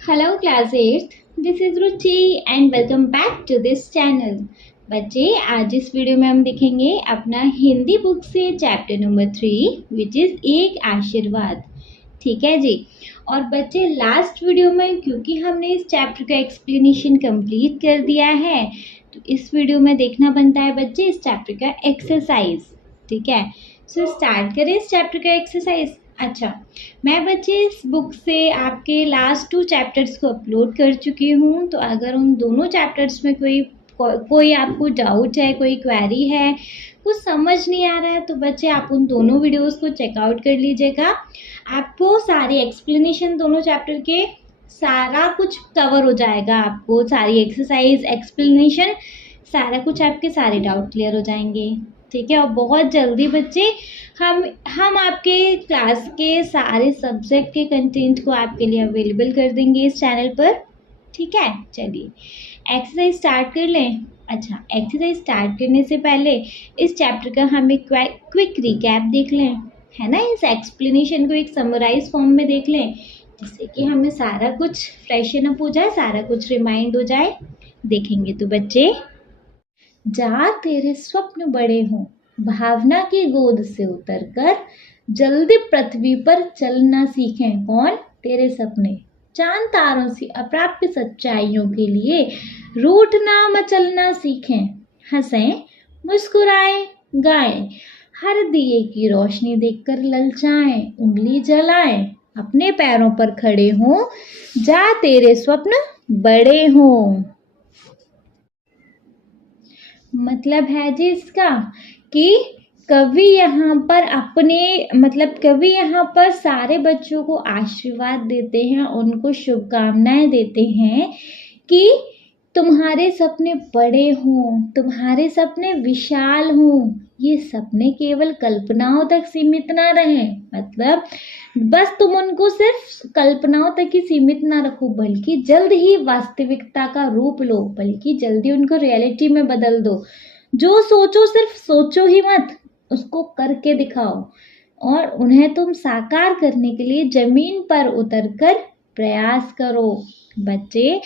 Hello class 8th, this is Ruchi and welcome back to this channel। बच्चे आज इस video में हम देखेंगे अपना हिंदी बुक से चैप्टर नंबर 3 विच इज़ एक आशीर्वाद। ठीक है जी। और बच्चे लास्ट वीडियो में क्योंकि हमने इस चैप्टर का एक्सप्लेनेशन कंप्लीट कर दिया है तो इस वीडियो में देखना बनता है बच्चे इस चैप्टर का एक्सरसाइज। ठीक है, सो स्टार्ट करें इस चैप्टर का एक्सरसाइज। अच्छा, मैं बच्चे इस बुक से आपके लास्ट 2 चैप्टर्स को अपलोड कर चुकी हूँ, तो अगर उन दोनों चैप्टर्स में कोई आपको डाउट है, कोई क्वेरी है, कुछ समझ नहीं आ रहा है तो बच्चे आप उन दोनों वीडियोस को चेकआउट कर लीजिएगा। आपको सारी एक्सप्लेनेशन दोनों चैप्टर के सारा कुछ कवर हो जाएगा, आपको सारी एक्सरसाइज एक्सप्लेनेशन सारा कुछ, आपके सारे डाउट क्लियर हो जाएंगे। ठीक है, और बहुत जल्दी बच्चे हम आपके क्लास के सारे सब्जेक्ट के कंटेंट को आपके लिए अवेलेबल कर देंगे इस चैनल पर। ठीक है, चलिए एक्सरसाइज स्टार्ट कर लें। अच्छा, एक्सरसाइज स्टार्ट करने से पहले इस चैप्टर का हम एक क्विक रिकैप देख लें, है ना। इस एक्सप्लेनेशन को एक समराइज फॉर्म में देख लें जिससे कि हमें सारा कुछ फ्रेशन अप हो जाए, सारा कुछ रिमाइंड हो जाए। देखेंगे तो बच्चे, जा तेरे स्वप्न बड़े हों, भावना की गोद से उतरकर जल्दी पृथ्वी पर चलना सीखें। कौन? तेरे सपने चांद तारों से अप्राप्य सच्चाइयों के लिए रूठना मचलना सीखें। हंसें, मुस्कुराएं, गाएं, हर दिए की रोशनी देखकर ललचाएं, उंगली जलाएं, अपने पैरों पर खड़े हों, जा तेरे स्वप्न बड़े हों। मतलब है जी इसका कि कवि यहाँ पर कवि यहाँ पर सारे बच्चों को आशीर्वाद देते हैं, उनको शुभकामनाएं देते हैं कि तुम्हारे सपने बड़े हों, तुम्हारे सपने विशाल हों, ये सपने केवल कल्पनाओं तक सीमित ना रहें। मतलब बस तुम उनको सिर्फ कल्पनाओं तक ही सीमित ना रखो, बल्कि जल्द ही वास्तविकता का रूप लो, बल्कि जल्दी उनको रियलिटी में बदल दो। जो सोचो सिर्फ सोचो ही मत, उसको करके दिखाओ और उन्हें तुम साकार करने के लिए जमीन पर उतरकर प्रयास करो। बच्चे,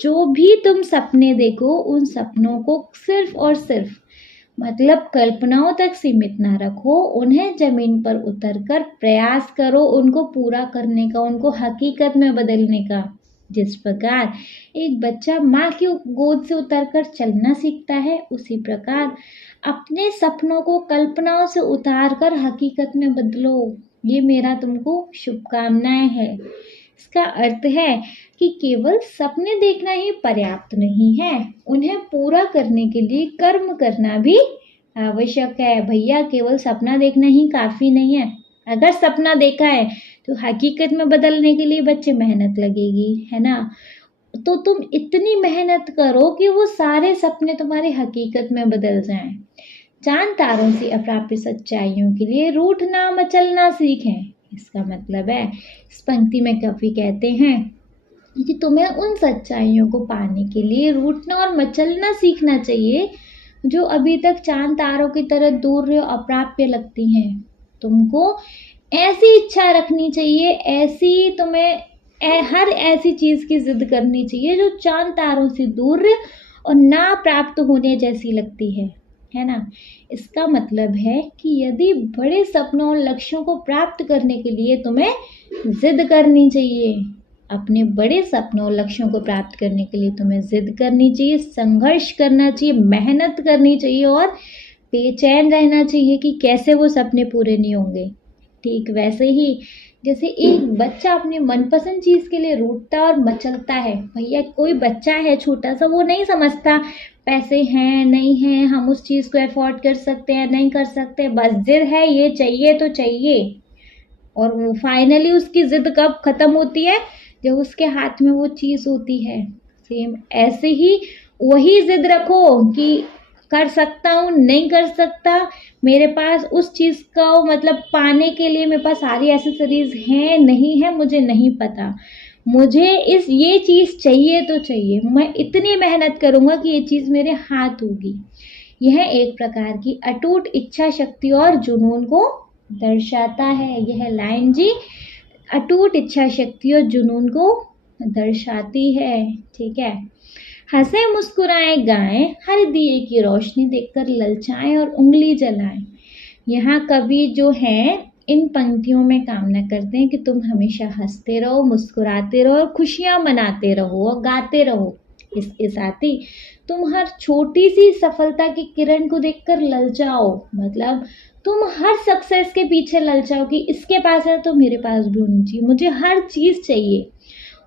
जो भी तुम सपने देखो उन सपनों को सिर्फ और सिर्फ कल्पनाओं तक सीमित ना रखो, उन्हें जमीन पर उतरकर प्रयास करो उनको पूरा करने का, उनको हकीकत में बदलने का। जिस प्रकार एक बच्चा माँ की गोद से उतरकर चलना सीखता है, उसी प्रकार अपने सपनों को कल्पनाओं से उतारकर हकीकत में बदलो। ये मेरा तुमको शुभकामनाएं है। इसका अर्थ है कि केवल सपने देखना ही पर्याप्त नहीं है, उन्हें पूरा करने के लिए कर्म करना भी आवश्यक है। भैया, केवल सपना देखना ही काफी नहीं है। अगर सपना देखा है तो हकीकत में बदलने के लिए बच्चे मेहनत लगेगी, है ना। तो तुम इतनी मेहनत करो कि वो सारे सपने तुम्हारी हकीकत में बदल जाएं। चांद तारों से अप्राप्य सच्चाइयों के लिए रूठना मचलना सीखें। इसका मतलब है, इस पंक्ति में कवि कहते हैं कि तुम्हें उन सच्चाइयों को पाने के लिए रूठना और मचलना सीखना चाहिए जो अभी तक चांद तारों की तरह दूर और अप्राप्य लगती हैं। तुमको ऐसी इच्छा रखनी चाहिए, ऐसी तुम्हें हर ऐसी चीज की जिद करनी चाहिए जो चांद तारों से दूर और ना प्राप्त होने जैसी लगती है ना। इसका मतलब है कि यदि बड़े सपनों और लक्ष्यों को प्राप्त करने के लिए तुम्हें जिद करनी चाहिए, अपने बड़े सपनों और लक्ष्यों को प्राप्त करने के लिए तुम्हें जिद करनी चाहिए, संघर्ष करना चाहिए, मेहनत करनी चाहिए और बेचैन रहना चाहिए कि कैसे वो सपने पूरे नहीं होंगे। ठीक वैसे ही जैसे एक बच्चा अपने मनपसंद चीज के लिए रूठता और मचलता है। भैया, कोई बच्चा है छोटा सा, वो नहीं समझता पैसे हैं नहीं हैं, हम उस चीज को अफोर्ड कर सकते हैं नहीं कर सकते, बस जिद है, ये चाहिए तो चाहिए। और वो फाइनली उसकी जिद कब खत्म होती है? जब उसके हाथ में वो चीज होती है। सेम ऐसे ही वही जिद रखो कि कर सकता हूँ नहीं कर सकता, मेरे पास उस चीज का पाने के लिए मेरे पास सारी एसेसरीज हैं नहीं है, मुझे नहीं पता, मुझे ये चीज चाहिए तो चाहिए, मैं इतनी मेहनत करूंगा कि ये चीज मेरे हाथ होगी। यह एक प्रकार की अटूट इच्छा शक्ति और जुनून को दर्शाता है। यह लाइन जी अटूट इच्छा शक्ति और जुनून को दर्शाती है। ठीक है, हंसे मुस्कुराए गाएं, हर दिए की रोशनी देखकर ललचाएं और उंगली जलाएं। यहाँ कवि जो है इन पंक्तियों में कामना करते हैं कि तुम हमेशा हंसते रहो, मुस्कुराते रहो और खुशियाँ मनाते रहो और गाते रहो। इसके साथ ही तुम हर छोटी सी सफलता की किरण को देखकर ललचाओ, मतलब तुम हर सक्सेस के पीछे ललचाओ कि इसके पास है तो मेरे पास भी होनी चाहिए, मुझे हर चीज़ चाहिए,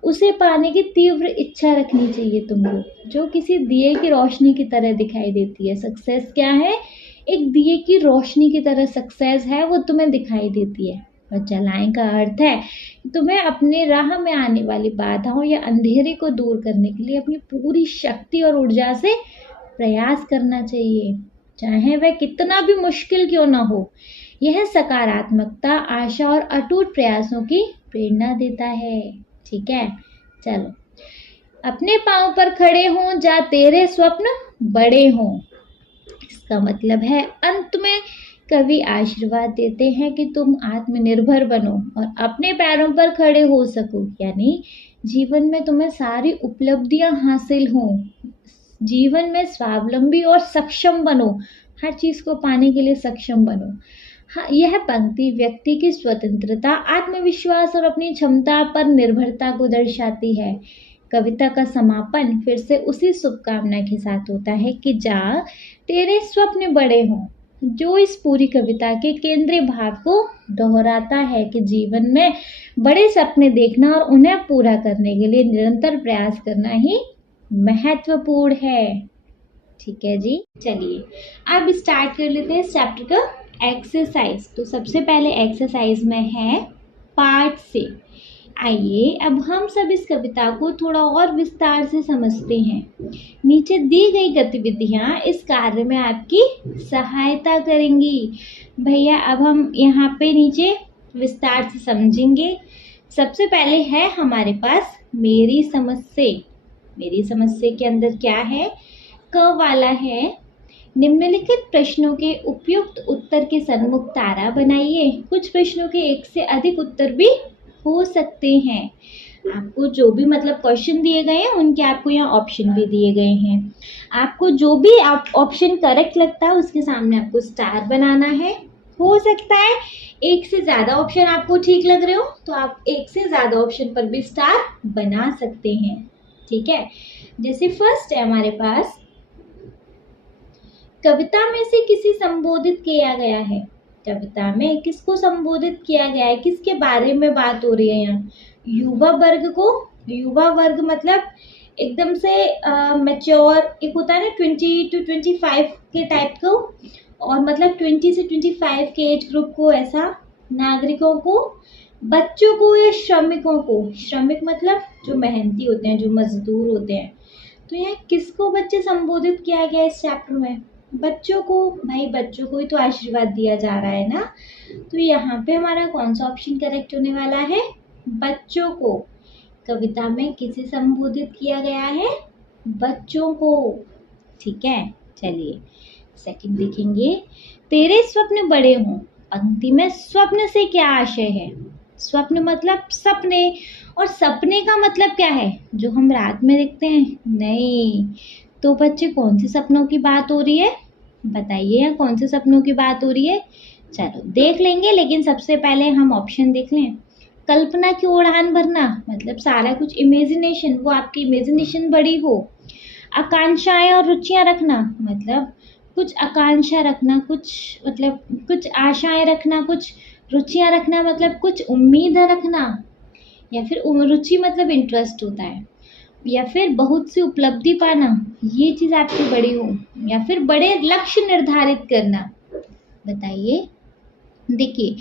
उसे पाने की तीव्र इच्छा रखनी चाहिए तुमको, जो किसी दिए की रोशनी की तरह दिखाई देती है। सक्सेस क्या है? एक दिए की रोशनी की तरह सक्सेस है, वो तुम्हें दिखाई देती है। और जलाएं का अर्थ है कि तुम्हें अपने राह में आने वाली बाधाओं या अंधेरे को दूर करने के लिए अपनी पूरी शक्ति और ऊर्जा से प्रयास करना चाहिए, चाहे वह कितना भी मुश्किल क्यों ना हो। यह सकारात्मकता, आशा और अटूट प्रयासों की प्रेरणा देता है। ठीक है, चलो, अपने पांव पर खड़े हों, जा तेरे स्वप्न बड़े हों। इसका मतलब है अंत में कवि आशीर्वाद देते हैं कि तुम आत्मनिर्भर बनो और अपने पैरों पर खड़े हो सको, यानी जीवन में तुम्हें सारी उपलब्धियां हासिल हों, जीवन में स्वावलंबी और सक्षम बनो, हर चीज को पाने के लिए सक्षम बनो। हाँ, यह पंक्ति व्यक्ति की स्वतंत्रता, आत्मविश्वास और अपनी क्षमता पर निर्भरता को दर्शाती है। कविता का समापन फिर से उसी शुभकामना के साथ होता है कि जा तेरे स्वप्न बड़े हों, जो इस पूरी कविता के केंद्रीय भाव को दोहराता है कि जीवन में बड़े सपने देखना और उन्हें पूरा करने के लिए निरंतर प्रयास करना ही महत्वपूर्ण है। ठीक है जी, चलिए अब स्टार्ट कर लेते हैं इस चैप्टर का एक्सरसाइज। तो सबसे पहले एक्सरसाइज में है पार्ट से। आइए अब हम सब इस कविता को थोड़ा और विस्तार से समझते हैं। नीचे दी गई गतिविधियां इस कार्य में आपकी सहायता करेंगी। भैया अब हम यहाँ पे नीचे विस्तार से समझेंगे। सबसे पहले है हमारे पास मेरी समझ से। मेरी समझ से के अंदर क्या है? क वाला है, निम्नलिखित प्रश्नों के उपयुक्त उत्तर के सन्मुख तारा बनाइए। कुछ प्रश्नों के एक से अधिक उत्तर भी हो सकते हैं। आपको जो भी मतलब क्वेश्चन दिए गए हैं उनके आपको यहाँ ऑप्शन भी दिए गए हैं। आपको जो भी ऑप्शन करेक्ट लगता है उसके सामने आपको स्टार बनाना है। हो सकता है एक से ज़्यादा ऑप्शन आपको ठीक लग रहे हो तो आप एक से ज़्यादा ऑप्शन पर भी स्टार बना सकते हैं। ठीक है, जैसे फर्स्ट है हमारे पास, कविता में से किसे संबोधित किया गया है। कविता में किसको संबोधित किया गया है, किसके बारे में बात हो रही है यहाँ? युवा वर्ग को। युवा वर्ग मतलब एकदम से मैच्योर, एक होता है ना 20 to 25 के टाइप को, और मतलब 20 से 25 के एज ग्रुप को, ऐसा नागरिकों को, बच्चों को या श्रमिकों को। श्रमिक मतलब जो मेहनती होते हैं, जो मजदूर होते हैं। तो यहाँ किसको बच्चे संबोधित किया गया इस चैप्टर में? बच्चों को। भाई बच्चों को ही तो आशीर्वाद दिया जा रहा है ना, तो यहाँ पे हमारा कौन सा ऑप्शन करेक्ट होने वाला है? बच्चों को। कविता में किसे संबोधित किया गया है? बच्चों को। ठीक है, चलिए सेकंड देखेंगे। तेरे स्वप्न बड़े हों। पंक्ति में स्वप्न से क्या आशय है? स्वप्न मतलब सपने, और सपने का मतलब क्या है? जो हम रात में देखते हैं? नहीं। तो बच्चे कौन से सपनों की बात हो रही है? बताइए यहाँ कौन से सपनों की बात हो रही है? चलो देख लेंगे, लेकिन सबसे पहले हम ऑप्शन देख लें। कल्पना की उड़ान भरना मतलब सारा कुछ इमेजिनेशन, वो आपकी इमेजिनेशन बड़ी हो। आकांक्षाएं और रुचियां रखना मतलब कुछ आकांक्षा रखना, कुछ मतलब कुछ आशाएं रखना, कुछ रुचियां रखना मतलब कुछ उम्मीद रखना, या फिर रुचि मतलब इंटरेस्ट होता है, या फिर बहुत सी उपलब्धि पाना, ये चीज़ आपकी बड़ी हो, या फिर बड़े लक्ष्य निर्धारित करना। बताइए। देखिए,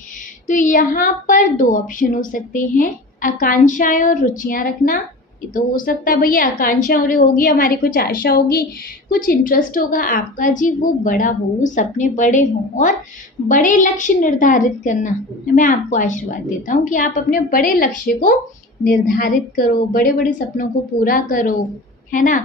तो यहाँ पर दो ऑप्शन हो सकते हैं, आकांक्षाएं और रुचियां रखना। ये तो हो सकता है भैया आकांक्षा होगी हमारी, कुछ आशा होगी, कुछ इंटरेस्ट होगा आपका जी, वो बड़ा हो, सपने बड़े हों, और बड़े लक्ष्य निर्धारित करना। मैं आपको आशीर्वाद देता हूँ कि आप अपने बड़े लक्ष्य को निर्धारित करो, बड़े बड़े सपनों को पूरा करो, है ना।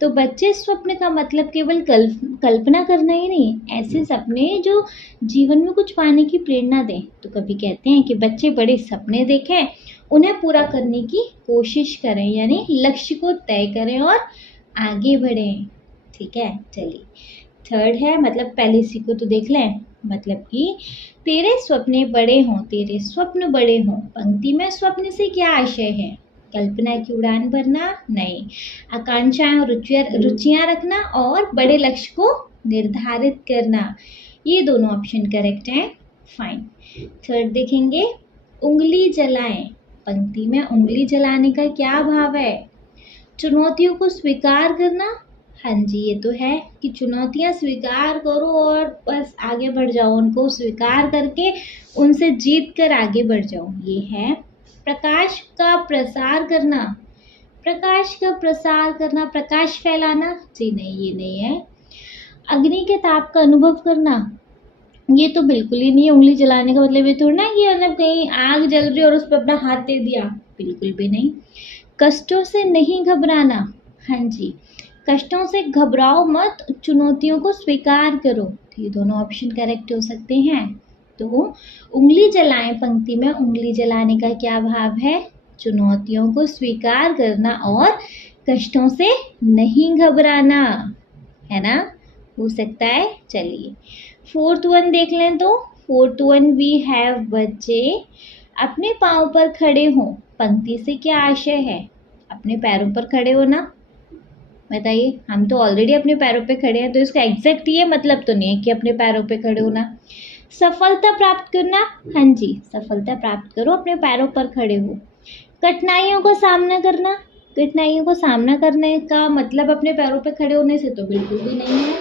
तो बच्चे स्वप्न का मतलब केवल कल्पना करना ही नहीं, ऐसे सपने जो जीवन में कुछ पाने की प्रेरणा दें। तो कभी कहते हैं कि बच्चे बड़े सपने देखें उन्हें पूरा करने की कोशिश करें, यानी लक्ष्य को तय करें और आगे बढ़ें। ठीक है, चलिए थर्ड है, मतलब पहले इसी को तो देख लें। मतलब कि तेरे सपने बड़े हों, तेरे स्वप्न बड़े हों। पंक्ति में स्वप्न से क्या आशय है? कल्पना की उड़ान भरना? नहीं। आकांक्षाएं और रुचियां रखना और बड़े लक्ष्य को निर्धारित करना। ये दोनों ऑप्शन करेक्ट हैं। फाइन। थर्ड देखेंगे, उंगली जलाएं। पंक्ति में उंगली जलाने का क्या भाव है? चुनौतियों को स्वीकार करना? हाँ जी, ये तो है कि चुनौतियां स्वीकार करो और बस आगे बढ़ जाओ, उनको स्वीकार करके उनसे जीत कर आगे बढ़ जाओ, ये है। प्रकाश का प्रसार करना? प्रकाश का प्रसार करना, प्रकाश फैलाना? जी नहीं, ये नहीं है। अग्नि के ताप का अनुभव करना? ये तो बिल्कुल ही नहीं है। उंगली जलाने का मतलब ये थोड़ा ना कि मतलब कहीं आग जल रही और उस पर अपना हाथ दे दिया, बिल्कुल भी नहीं। कष्टों से नहीं घबराना? हाँ जी, कष्टों से घबराओ मत, चुनौतियों को स्वीकार करो। तो ये दोनों ऑप्शन करेक्ट हो सकते हैं। तो उंगली जलाएं पंक्ति में उंगली जलाने का क्या भाव है? चुनौतियों को स्वीकार करना और कष्टों से नहीं घबराना, है ना? हो सकता है। चलिए फोर्थ वन देख लें। तो फोर्थ वन वी हैव, बच्चे अपने पाँव पर खड़े हों। पंक्ति से क्या आशय है? अपने पैरों पर खड़े होना। बताइए, हम तो ऑलरेडी अपने पैरों पे खड़े हैं, तो इसका एग्जैक्ट ये मतलब तो नहीं है कि अपने पैरों पे खड़े होना। सफलता प्राप्त करना? हाँ जी, सफलता प्राप्त करो, अपने पैरों पर खड़े हो। कठिनाइयों का सामना करना? कठिनाइयों को सामना करने का मतलब अपने पैरों पे खड़े होने से तो बिल्कुल भी नहीं है।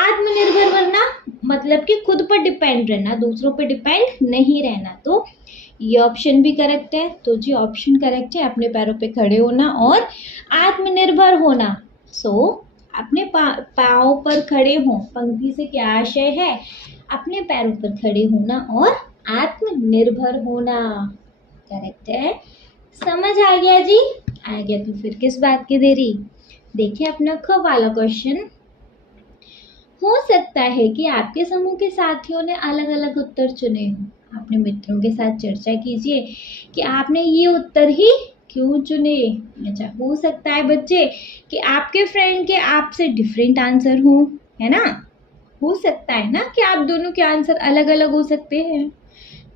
आत्मनिर्भर बनना मतलब कि खुद पर डिपेंड रहना, दूसरों पर डिपेंड नहीं रहना। तो ये ऑप्शन भी करेक्ट है। तो जी ऑप्शन करेक्ट है, अपने पैरों पे खड़े होना और आत्मनिर्भर होना। अपने पाँव पर खड़े हों पंक्ति से क्या आशय है? अपने पैरों पर खड़े होना और आत्मनिर्भर होना। करेक्ट है। समझ आ गया जी? आ गया तो फिर किस बात की देरी? देखिए अपना ख वाला क्वेश्चन। हो सकता है कि आपके समूह के साथियों ने अलग अलग उत्तर चुने हों। अपने मित्रों के साथ चर्चा कीजिए कि आपने ये उत्तर ही क्यों चुने। अच्छा, हो सकता है बच्चे कि आपके फ्रेंड के आपसे डिफरेंट आंसर हो, है ना? हो सकता है ना कि आप दोनों के आंसर अलग अलग हो सकते हैं।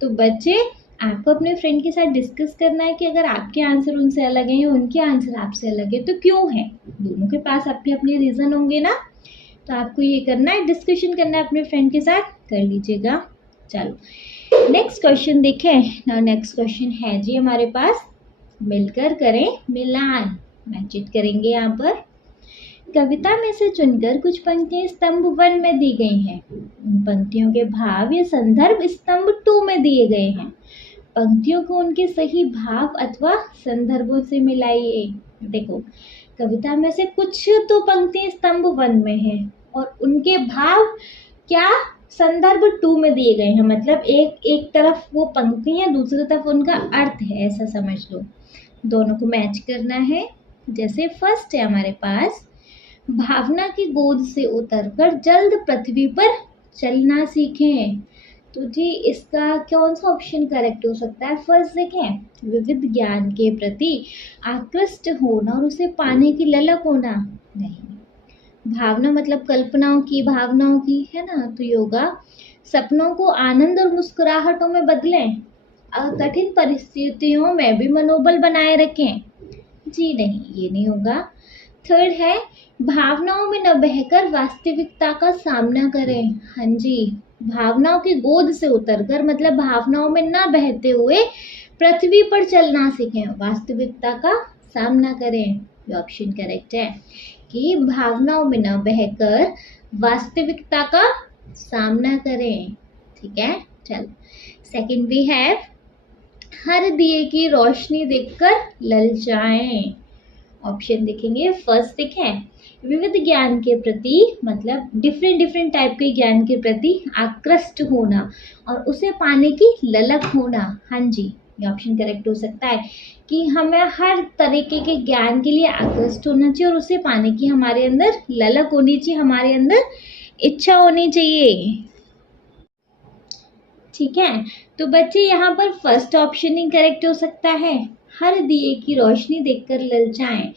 तो बच्चे आपको अपने फ्रेंड के साथ डिस्कस करना है कि अगर आपके आंसर उनसे अलग हैं या उनके आंसर आपसे अलग है तो क्यों है। दोनों के पास अपने अपने रीज़न होंगे ना, तो आपको ये करना है, डिस्कशन करना है अपने फ्रेंड के साथ, कर लीजिएगा। चलो नेक्स्ट क्वेश्चन देखें। नाउ नेक्स्ट क्वेश्चन है जी हमारे पास, मिलकर करें मिलान। मैचिट करेंगे यहाँ पर। कविता में से चुनकर कुछ पंक्तियां स्तंभ 1 में दी गई हैं। उन पंक्तियों के भाव या संदर्भ स्तंभ 2 में दिए गए हैं। पंक्तियों को उनके सही भाव अथवा संदर्भों से मिलाइए। देखो, कविता में से कुछ तो पंक्तियां स्तंभ 1 में हैं और उनके भाव क्या संदर्भ 2 में दिए गए हैं। मतलब एक तरफ वो पंक्ति है, दूसरी तरफ उनका अर्थ है, ऐसा समझ लो। दोनों को मैच करना है। जैसे फर्स्ट है हमारे पास, भावना की गोद से उतरकर जल्द पृथ्वी पर चलना सीखें। तो जी इसका कौन सा ऑप्शन करेक्ट हो सकता है? फर्स्ट देखें, विविध ज्ञान के प्रति आकृष्ट होना और उसे पाने की ललक होना। नहीं, भावना मतलब कल्पनाओं की, भावनाओं की, है ना? तो योगा सपनों को आनंद और मुस्कुराहटों में बदलें, कठिन परिस्थितियों में भी मनोबल बनाए रखें। जी नहीं, ये नहीं होगा। थर्ड है, भावनाओं में न बहकर वास्तविकता का सामना करें। हाँ जी, भावनाओं की गोद से उतरकर मतलब भावनाओं में न बहते हुए पृथ्वी पर चलना सीखें, वास्तविकता का सामना करें। ये ऑप्शन करेक्ट है कि भावनाओं में न बहकर वास्तविकता का सामना करें। ठीक है, चलो सेकंड भी है, हर दिए की रोशनी देखकर ललचाएं। ऑप्शन देखेंगे। फर्स्ट देखें, विविध ज्ञान के प्रति मतलब डिफरेंट टाइप के ज्ञान के प्रति आकृष्ट होना और उसे पाने की ललक होना। हाँ जी, ये ऑप्शन करेक्ट हो सकता है कि हमें हर तरीके के ज्ञान के लिए आकृष्ट होना चाहिए और उसे पाने की हमारे अंदर ललक होनी चाहिए, हमारे अंदर इच्छा होनी चाहिए। ठीक है, तो बच्चे यहाँ पर फर्स्ट ऑप्शन ही करेक्ट हो सकता है। हर दिए की रोशनी देखकर ललचाएं,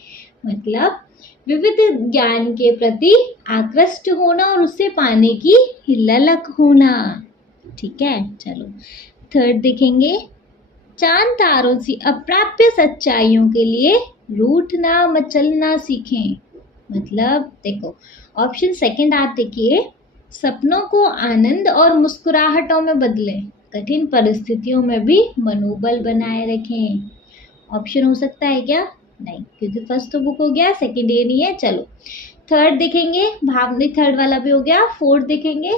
मतलब विविध ज्ञान के प्रति आकृष्ट होना और उसे पाने की ललक होना। ठीक है, चलो थर्ड देखेंगे। चांद तारों सी अप्राप्य सच्चाइयों के लिए रूठना मचलना सीखें। मतलब देखो, ऑप्शन सेकंड आप देखिए, सपनों को आनंद और मुस्कुराहटों में बदलें, कठिन परिस्थितियों में भी मनोबल बनाए रखें। ऑप्शन हो सकता है क्या? नहीं, क्योंकि फर्स्ट तो बुक हो गया, सेकंड ये नहीं है। चलो थर्ड देखेंगे, भावनिक थर्ड वाला भी हो गया। फोर्थ देखेंगे,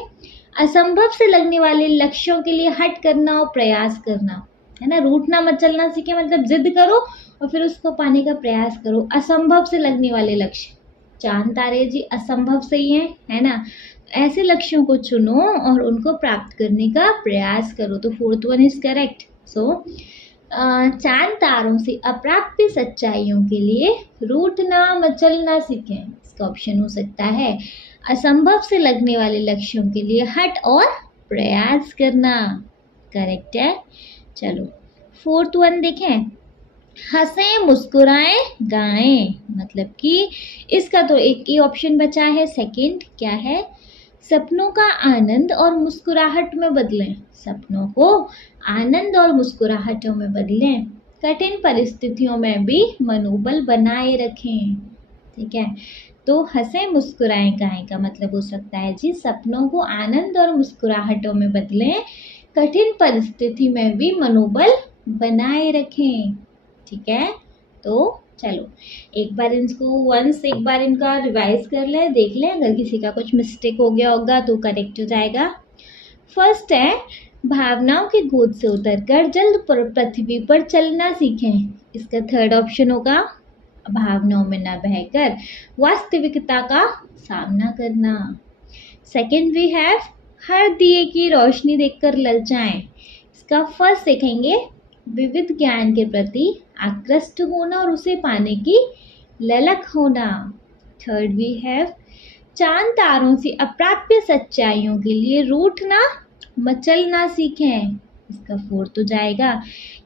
असंभव से लगने वाले लक्ष्यों के लिए हट करना और प्रयास करना, है ना। रूठना मत चलना सीखे, मतलब जिद करो और फिर उसको पाने का प्रयास करो। असंभव से लगने वाले लक्ष्य, चांद तारे जी असंभव से ही है ना। ऐसे लक्ष्यों को चुनो और उनको प्राप्त करने का प्रयास करो। तो फोर्थ वन इज करेक्ट। सो चांद तारों से अप्राप्य सच्चाइयों के लिए रूठना मचलना सीखें। इसका ऑप्शन हो सकता है असंभव से लगने वाले लक्ष्यों के लिए हट और प्रयास करना। करेक्ट है। चलो फोर्थ वन देखें, हंसें मुस्कुराएं गाएं, मतलब कि इसका तो एक ही ऑप्शन बचा है। सेकंड क्या है? सपनों का आनंद और मुस्कुराहट में बदलें, सपनों को आनंद और मुस्कुराहटों में बदलें, कठिन परिस्थितियों में भी मनोबल बनाए रखें। ठीक है, तो हंसे मुस्कुराएं गाएं का मतलब हो सकता है जी सपनों को आनंद और मुस्कुराहटों में बदलें, कठिन परिस्थिति में भी मनोबल बनाए रखें। ठीक है, तो चलो एक बार एक बार इनका रिवाइज कर ले, देख ले, अगर किसी का कुछ मिस्टेक हो गया होगा तो करेक्ट हो जाएगा। फर्स्ट है, भावनाओं के गोद से उतरकर जल्द पृथ्वी पर चलना सीखें। इसका थर्ड ऑप्शन होगा भावनाओं में न बहकर वास्तविकता का सामना करना। सेकंड वी हैव, हर दिए की रोशनी देखकर ललचाएं। इसका फर्स्ट देखेंगे, विविध ज्ञान के प्रति आकृष्ट होना और उसे पाने की ललक होना। थर्ड वी हैव, चांद तारों से अप्राप्य सच्चाइयों के लिए रूठना मचलना सीखें। इसका फोर्थ हो जाएगा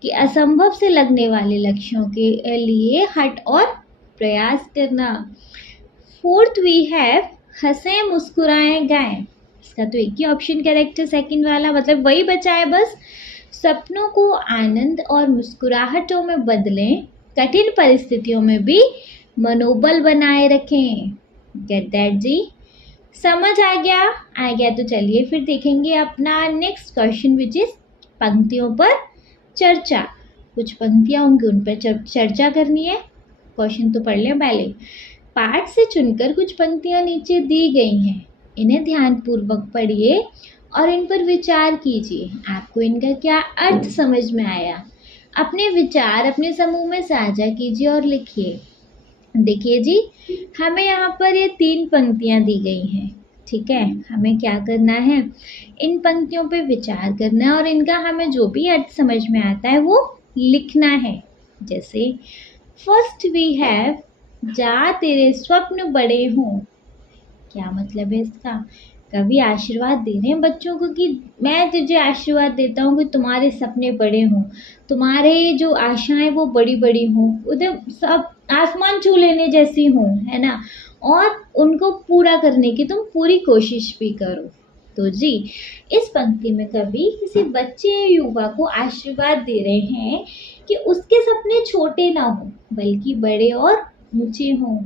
कि असंभव से लगने वाले लक्ष्यों के लिए हट और प्रयास करना। फोर्थ वी हैव, हंसे मुस्कुराएं गाएं। इसका तो एक ही ऑप्शन करेक्ट है, सेकंड वाला, मतलब वही बचा है बस। सपनों को आनंद और मुस्कुराहटों में बदलें, कठिन परिस्थितियों में भी मनोबल बनाए रखें। गेट दैट जी? समझ आ गया? आ गया तो चलिए फिर देखेंगे अपना नेक्स्ट क्वेश्चन विच इज पंक्तियों पर चर्चा। कुछ पंक्तियां होंगी उन पर चर्चा करनी है। क्वेश्चन तो पढ़ लें पहले। पाठ से चुनकर कुछ पंक्तियां नीचे दी गई हैं, इन्हें ध्यानपूर्वक पढ़िए और इन पर विचार कीजिए। आपको इनका क्या अर्थ समझ में आया? अपने विचार अपने समूह में साझा कीजिए और लिखिए। देखिए जी, हमें यहाँ पर ये 3 पंक्तियाँ दी गई हैं। ठीक है, हमें क्या करना है? इन पंक्तियों पे विचार करना है और इनका हमें जो भी अर्थ समझ में आता है वो लिखना है। जैसे फर्स्ट वी हैव, जा तेरे स्वप्न बड़े हों। क्या मतलब है इसका? कवि आशीर्वाद दे रहे हैं बच्चों को कि मैं तुझे आशीर्वाद देता हूँ कि तुम्हारे सपने बड़े हों, तुम्हारे जो आशाएं वो बड़ी बड़ी हों, उधर सब आसमान छू लेने जैसी हों, है ना, और उनको पूरा करने की तुम पूरी कोशिश भी करो। तो जी इस पंक्ति में कवि किसी बच्चे या युवा को आशीर्वाद दे रहे हैं कि उसके सपने छोटे ना हो बल्कि बड़े और ऊंचे हों।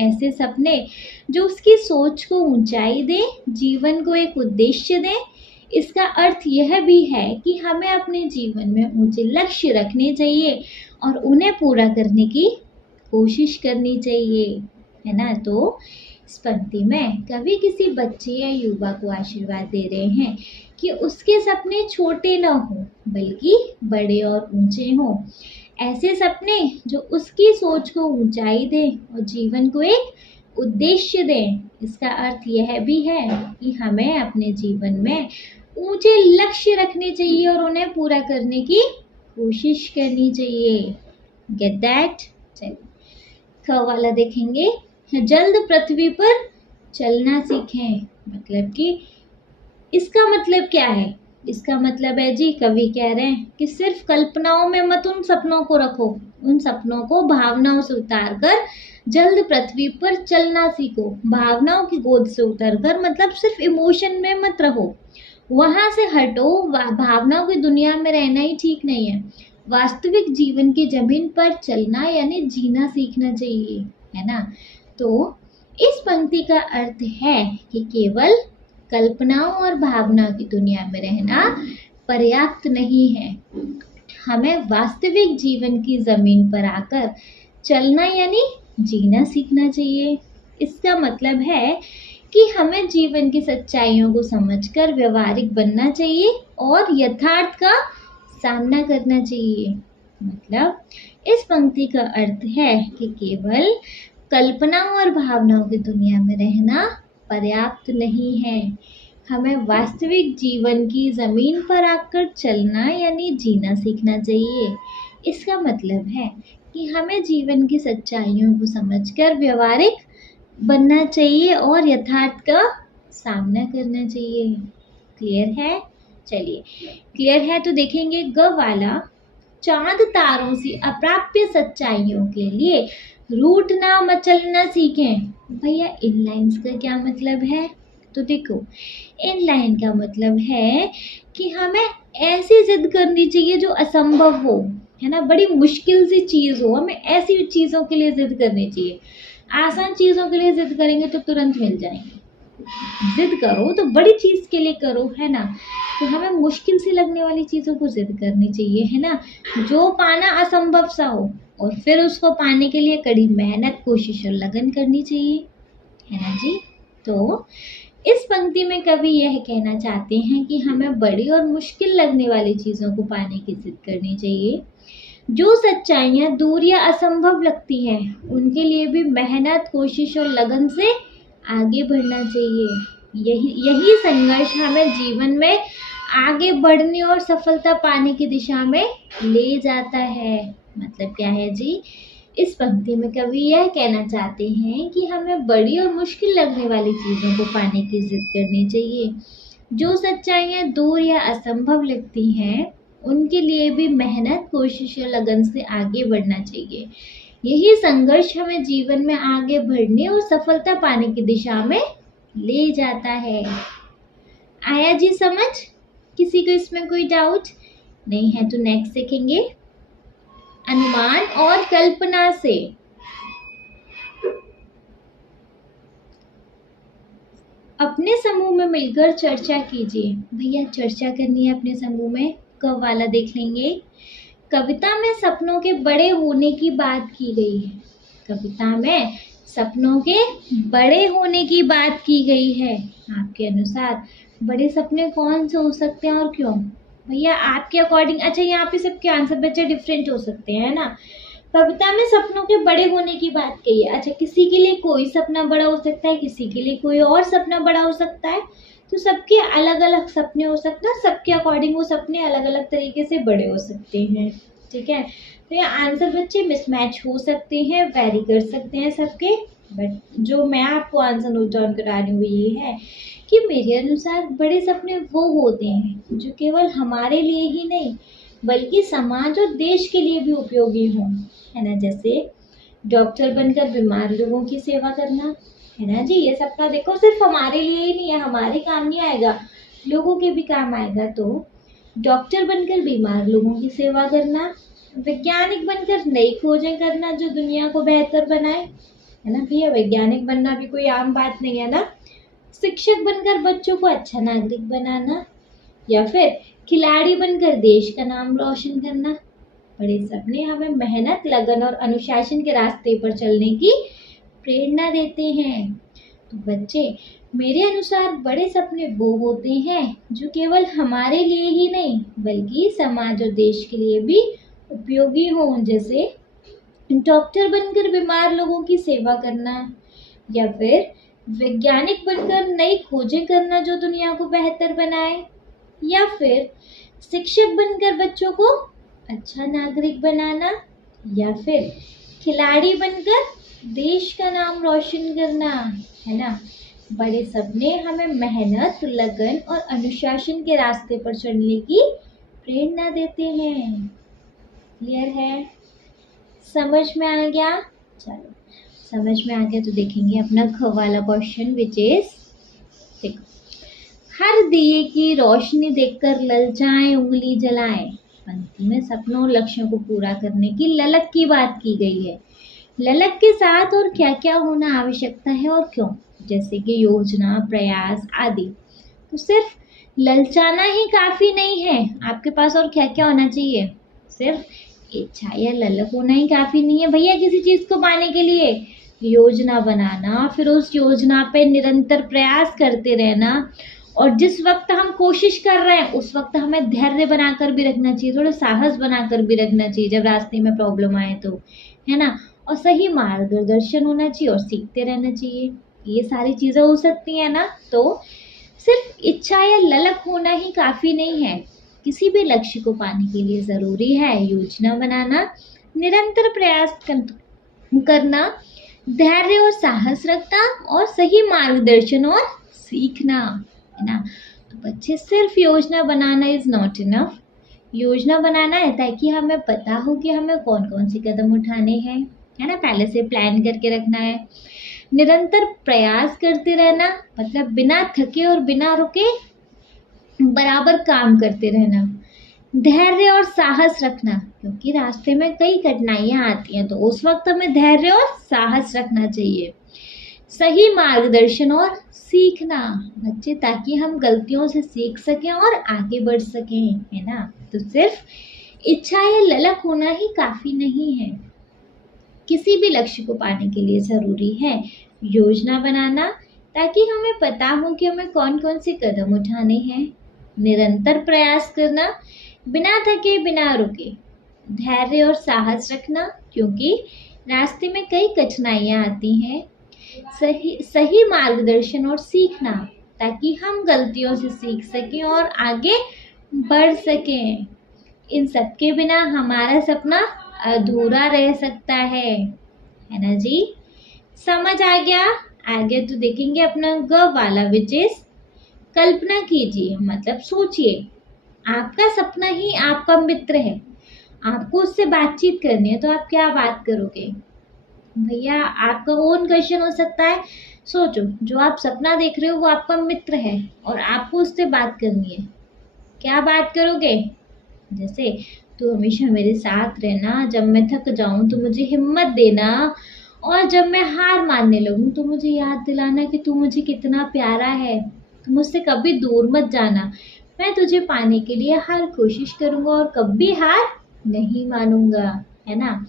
ऐसे सपने जो उसकी सोच को ऊंचाई दे, जीवन को एक उद्देश्य दे। इसका अर्थ यह भी है कि हमें अपने जीवन में ऊंचे लक्ष्य रखने चाहिए और उन्हें पूरा करने की कोशिश करनी चाहिए, है ना। तो इस पंक्ति में कवि किसी बच्चे या युवा को आशीर्वाद दे रहे हैं कि उसके सपने छोटे न हों बल्कि बड़े और ऊंचे हों। ऐसे सपने जो उसकी सोच को ऊंचाई दें और जीवन को एक उद्देश्य दें। इसका अर्थ यह भी है कि हमें अपने जीवन में ऊंचे लक्ष्य रखने चाहिए और उन्हें पूरा करने की कोशिश करनी चाहिए। Get that? चलिए ख वाला देखेंगे, जल्द पृथ्वी पर चलना सीखें। मतलब कि इसका मतलब क्या है इसका मतलब है जी, कवि कह रहे हैं कि सिर्फ कल्पनाओं में मत उन सपनों को रखो, उन सपनों को भावनाओं से उतार कर जल्द पृथ्वी पर चलना सीखो। भावनाओं की गोद से उतर कर मतलब सिर्फ इमोशन में मत रहो, वहां से हटो। भावनाओं की दुनिया में रहना ही ठीक नहीं है। वास्तविक जीवन की जमीन पर चलना यानी जीना सीखना चाहिए, है ना। तो इस पंक्ति का अर्थ है कि केवल कल्पनाओं और भावना की दुनिया में रहना पर्याप्त नहीं है, हमें वास्तविक जीवन की जमीन पर आकर चलना यानी जीना सीखना चाहिए। इसका मतलब है कि हमें जीवन की सच्चाइयों को समझकर व्यवहारिक बनना चाहिए और यथार्थ का सामना करना चाहिए। मतलब इस पंक्ति का अर्थ है कि केवल कल्पनाओं और भावनाओं की दुनिया में रहना पर्याप्त नहीं है, हमें वास्तविक जीवन की जमीन पर आकर चलना यानी जीना सीखना चाहिए। इसका मतलब है कि हमें जीवन की सच्चाइयों को समझकर व्यवहारिक बनना चाहिए और यथार्थ का सामना करना चाहिए। क्लियर है? चलिए, क्लियर है तो देखेंगे ग वाला, चांद तारों सी अप्राप्य सच्चाइयों के लिए रूठना मचलना सीखें। भैया इन लाइंस का क्या मतलब है? तो देखो, इन लाइन का मतलब है कि हमें ऐसी जिद करनी चाहिए जो असंभव हो, है ना। बड़ी मुश्किल सी चीज हो, हमें ऐसी चीजों के लिए जिद करनी चाहिए। आसान चीजों के लिए जिद करेंगे तो तुरंत मिल जाएंगे, जिद करो तो बड़ी चीज के लिए करो, है ना। तो हमें मुश्किल से लगने वाली चीजों को जिद करनी चाहिए, है ना, जो पाना असंभव सा हो, और फिर उसको पाने के लिए कड़ी मेहनत, कोशिश और लगन करनी चाहिए, है ना जी। तो इस पंक्ति में कवि यह कहना चाहते हैं कि हमें बड़ी और मुश्किल लगने वाली चीजों को पाने की जिद करनी चाहिए। जो सच्चाइयाँ दूर या असंभव लगती हैं उनके लिए भी मेहनत, कोशिश और लगन से आगे बढ़ना चाहिए। यही संघर्ष हमें जीवन में आगे बढ़ने और सफलता पाने की दिशा में ले जाता है। मतलब क्या है जी, इस पंक्ति में कवि यह कहना चाहते हैं कि हमें बड़ी और मुश्किल लगने वाली चीज़ों को पाने की जिद करनी चाहिए। जो सच्चाइयाँ दूर या असंभव लगती हैं उनके लिए भी मेहनत, कोशिश और लगन से आगे बढ़ना चाहिए। यही संघर्ष हमें जीवन में आगे बढ़ने और सफलता पाने की दिशा में ले जाता है। आया जी समझ? किसी को इसमें कोई डाउट नहीं है तो नेक्स्ट देखेंगे, अनुमान और कल्पना से। अपने समूह में मिलकर चर्चा कीजिए। भैया चर्चा करनी है अपने समूह में, कब वाला देख लेंगे। कविता में सपनों के बड़े होने की बात की गई है। कविता में सपनों के बड़े होने की बात की गई है। आपके अनुसार बड़े सपने कौन से हो सकते हैं और क्यों? भैया आपके अकॉर्डिंग, अच्छा यहाँ पे सबके आंसर बच्चे डिफरेंट हो सकते हैं ना। कविता में सपनों के बड़े होने की बात कही है। अच्छा, किसी के लिए कोई सपना बड़ा हो सकता है, किसी के लिए कोई और सपना बड़ा हो सकता है, तो सबके अलग अलग सपने हो सकते हैं, सबके अकॉर्डिंग वो सपने अलग अलग तरीके से बड़े हो सकते हैं। ठीक है, तो ये आंसर बच्चे मिसमैच हो सकते हैं, वेरी कर सकते हैं सबके, बट जो मैं आपको आंसर नोट डाउन करा रही हूँ ये है कि मेरे अनुसार बड़े सपने वो होते हैं जो केवल हमारे लिए ही नहीं बल्कि समाज और देश के लिए भी उपयोगी हों, है ना। जैसे डॉक्टर बनकर बीमार लोगों की सेवा करना, है ना जी। ये सपना देखो सिर्फ हमारे लिए ही नहीं है, हमारे काम नहीं आएगा, लोगों के भी काम आएगा। तो डॉक्टर बनकर बीमार लोगों की सेवा करना, वैज्ञानिक बनकर नई खोजें करना जो दुनिया को बेहतर बनाए, है ना भैया। वैज्ञानिक बनना भी कोई आम बात नहीं है ना। शिक्षक बनकर बच्चों को अच्छा नागरिक बनाना, या फिर खिलाड़ी बनकर देश का नाम रोशन करना। बड़े सपने हमें मेहनत, लगन और अनुशासन के रास्ते पर चलने की प्रेरणा देते हैं। तो बच्चे, मेरे अनुसार बड़े सपने वो होते हैं जो केवल हमारे लिए ही नहीं बल्कि समाज और देश के लिए भी उपयोगी हों। जैसे डॉक्टर बनकर बीमार लोगों की सेवा करना, या फिर वैज्ञानिक बनकर नई खोजें करना जो दुनिया को बेहतर बनाए, या फिर शिक्षक बनकर बच्चों को अच्छा नागरिक बनाना, या फिर खिलाड़ी बनकर देश का नाम रोशन करना, है ना। बड़े सपने हमें मेहनत, लगन और अनुशासन के रास्ते पर चलने की प्रेरणा देते हैं। क्लियर है? समझ में आ गया? चलो, समझ में आ गया तो देखेंगे अपना ख वाला क्वेश्चन विच इज, देखो, हर दिए की रोशनी देखकर ललचाएं उंगली जलाएं। पंक्ति में सपनों और लक्ष्यों को पूरा करने की ललक की बात की गई है। ललक के साथ और क्या क्या होना आवश्यकता है और क्यों, जैसे कि योजना, प्रयास आदि। तो सिर्फ ललचाना ही काफी नहीं है, आपके पास और क्या क्या होना चाहिए? सिर्फ इच्छा या ललक होना ही काफी नहीं है भैया किसी चीज को पाने के लिए। योजना बनाना, फिर उस योजना पे निरंतर प्रयास करते रहना, और जिस वक्त हम कोशिश कर रहे हैं उस वक्त हमें धैर्य बनाकर भी रखना चाहिए, थोड़ा साहस बनाकर भी रखना चाहिए जब रास्ते में प्रॉब्लम आए तो, है ना। और सही मार्गदर्शन होना चाहिए और सीखते रहना चाहिए। ये सारी चीजें हो सकती है ना। तो सिर्फ इच्छा या ललक होना ही काफी नहीं है, किसी भी लक्ष्य को पाने के लिए जरूरी है योजना बनाना, निरंतर प्रयास करना, धैर्य और साहस रखना और सही मार्गदर्शन और सीखना, है ना। तो बच्चे सिर्फ योजना बनाना इज नॉट इनफ। योजना बनाना है ताकि हमें पता हो कि हमें कौन कौन से कदम उठाने हैं, है ना, पहले से प्लान करके रखना है। निरंतर प्रयास करते रहना मतलब बिना थके और बिना रुके बराबर काम करते रहना। धैर्य और साहस रखना, क्योंकि रास्ते में कई कठिनाइयां आती हैं तो उस वक्त हमें धैर्य और साहस रखना चाहिए। सही मार्गदर्शन और सीखना बच्चे, ताकि हम गलतियों से सीख सकें और आगे बढ़ सकें, है ना। तो सिर्फ इच्छा या ललक होना ही काफी नहीं है, किसी भी लक्ष्य को पाने के लिए जरूरी है योजना बनाना, ताकि हमें पता हो कि हमें कौन कौन से कदम उठाने हैं। निरंतर प्रयास करना, बिना थके बिना रुके, धैर्य और साहस रखना, क्योंकि रास्ते में कई कठिनाइयां आती हैं। सही मार्गदर्शन और सीखना, ताकि हम गलतियों से सीख सकें और आगे बढ़ सकें। इन सब के बिना हमारा सपना अधूरा रह सकता है ना जी। समझ आ गया? आगे तो देखेंगे अपना ग वाला विच इज, कल्पना कीजिए मतलब सोचिए, आपका सपना ही आपका मित्र है, आपको उससे बातचीत करनी है तो आप क्या बात करोगे? भैया आपका ओन क्वेश्चन हो सकता है। सोचो, जो आप सपना देख रहे हो वो आपका मित्र है और आपको उससे बात करनी है, क्या बात करोगे? जैसे, तू हमेशा मेरे साथ रहना, जब मैं थक जाऊं तो मुझे हिम्मत देना, और जब मैं हार मानने लगूं तो मुझे याद दिलाना कि तू मुझे कितना प्यारा है, तू मुझसे कभी दूर मत जाना, मैं तुझे पाने के लिए हर कोशिश करूंगा और कभी हार नहीं मानूंगा, है ना।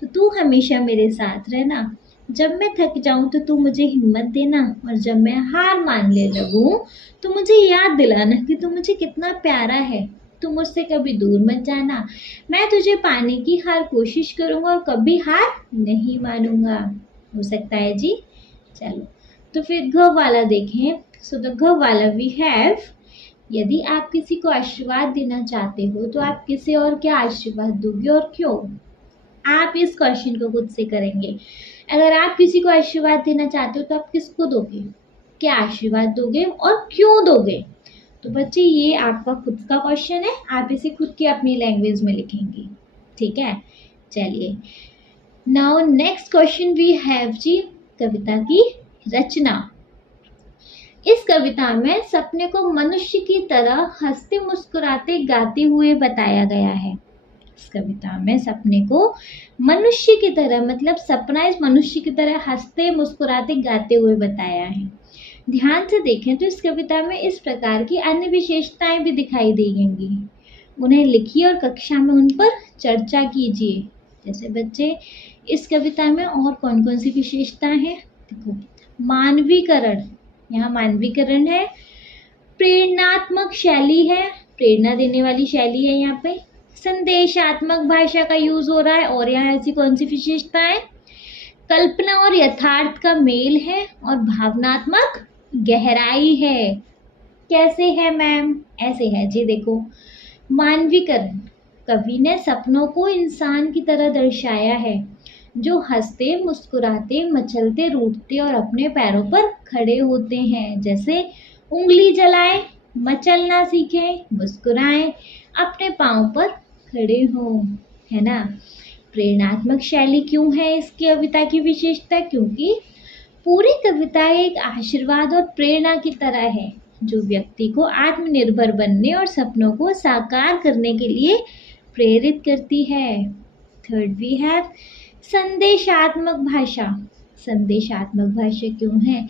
तो तू हमेशा मेरे साथ रहना, जब मैं थक जाऊं तो तू मुझे हिम्मत देना, और जब मैं हार मानने लगूं तो मुझे याद दिलाना कि तू मुझे कितना प्यारा है, तू मुझसे कभी दूर मत जाना, मैं तुझे पाने की हर कोशिश करूंगा और कभी हार नहीं मानूंगा। हो सकता है जी। चलो, तो फिर घ वाला देखें। सो द घ वाला वी हैव, यदि आप किसी को आशीर्वाद देना चाहते हो तो आप किसे और क्या आशीर्वाद दोगे और क्यों? आप इस क्वेश्चन को खुद से करेंगे। अगर आप किसी को आशीर्वाद देना चाहते हो तो आप किसको दोगे, क्या आशीर्वाद दोगे और क्यों दोगे? तो बच्चे ये आपका खुद का क्वेश्चन है, आप इसे खुद की अपनी लैंग्वेज में लिखेंगे, ठीक है। चलिए, now next question we have जी, कविता की रचना। इस कविता में सपने को मनुष्य की तरह हंसते मुस्कुराते गाते हुए बताया गया है। इस कविता में सपने को मनुष्य की तरह मतलब सपना इस मनुष्य की तरह हंसते मुस्कुराते गाते हुए बताया है। ध्यान से देखें तो इस कविता में इस प्रकार की अन्य विशेषताएं भी दिखाई देंगी, उन्हें लिखिए और कक्षा में उन पर चर्चा कीजिए। जैसे बच्चे, इस कविता में और कौन कौन सी विशेषताएं हैं? देखो, मानवीकरण, यहाँ मानवीकरण है, प्रेरणात्मक शैली है, प्रेरणा देने वाली शैली है यहाँ पे, संदेशात्मक भाषा का यूज हो रहा है, और यहाँ ऐसी कौन सी विशेषताएं? कल्पना और यथार्थ का मेल है, और भावनात्मक गहराई है। कैसे है मैम? ऐसे है जी, देखो, मानवीकरण, कवि ने सपनों को इंसान की तरह दर्शाया है जो हंसते मुस्कुराते मचलते रूठते और अपने पैरों पर खड़े होते हैं। जैसे उंगली जलाएं, मचलना सीखें, मुस्कुराएं, अपने पाँव पर खड़े हों, है ना। प्रेरणात्मक शैली क्यों है इस कविता की विशेषता? क्योंकि पूरी कविता एक आशीर्वाद और प्रेरणा की तरह है, जो व्यक्ति को आत्मनिर्भर बनने और सपनों को साकार करने के लिए प्रेरित करती है। थर्ड वी हैव संदेशात्मक भाषा। संदेशात्मक भाषा क्यों है?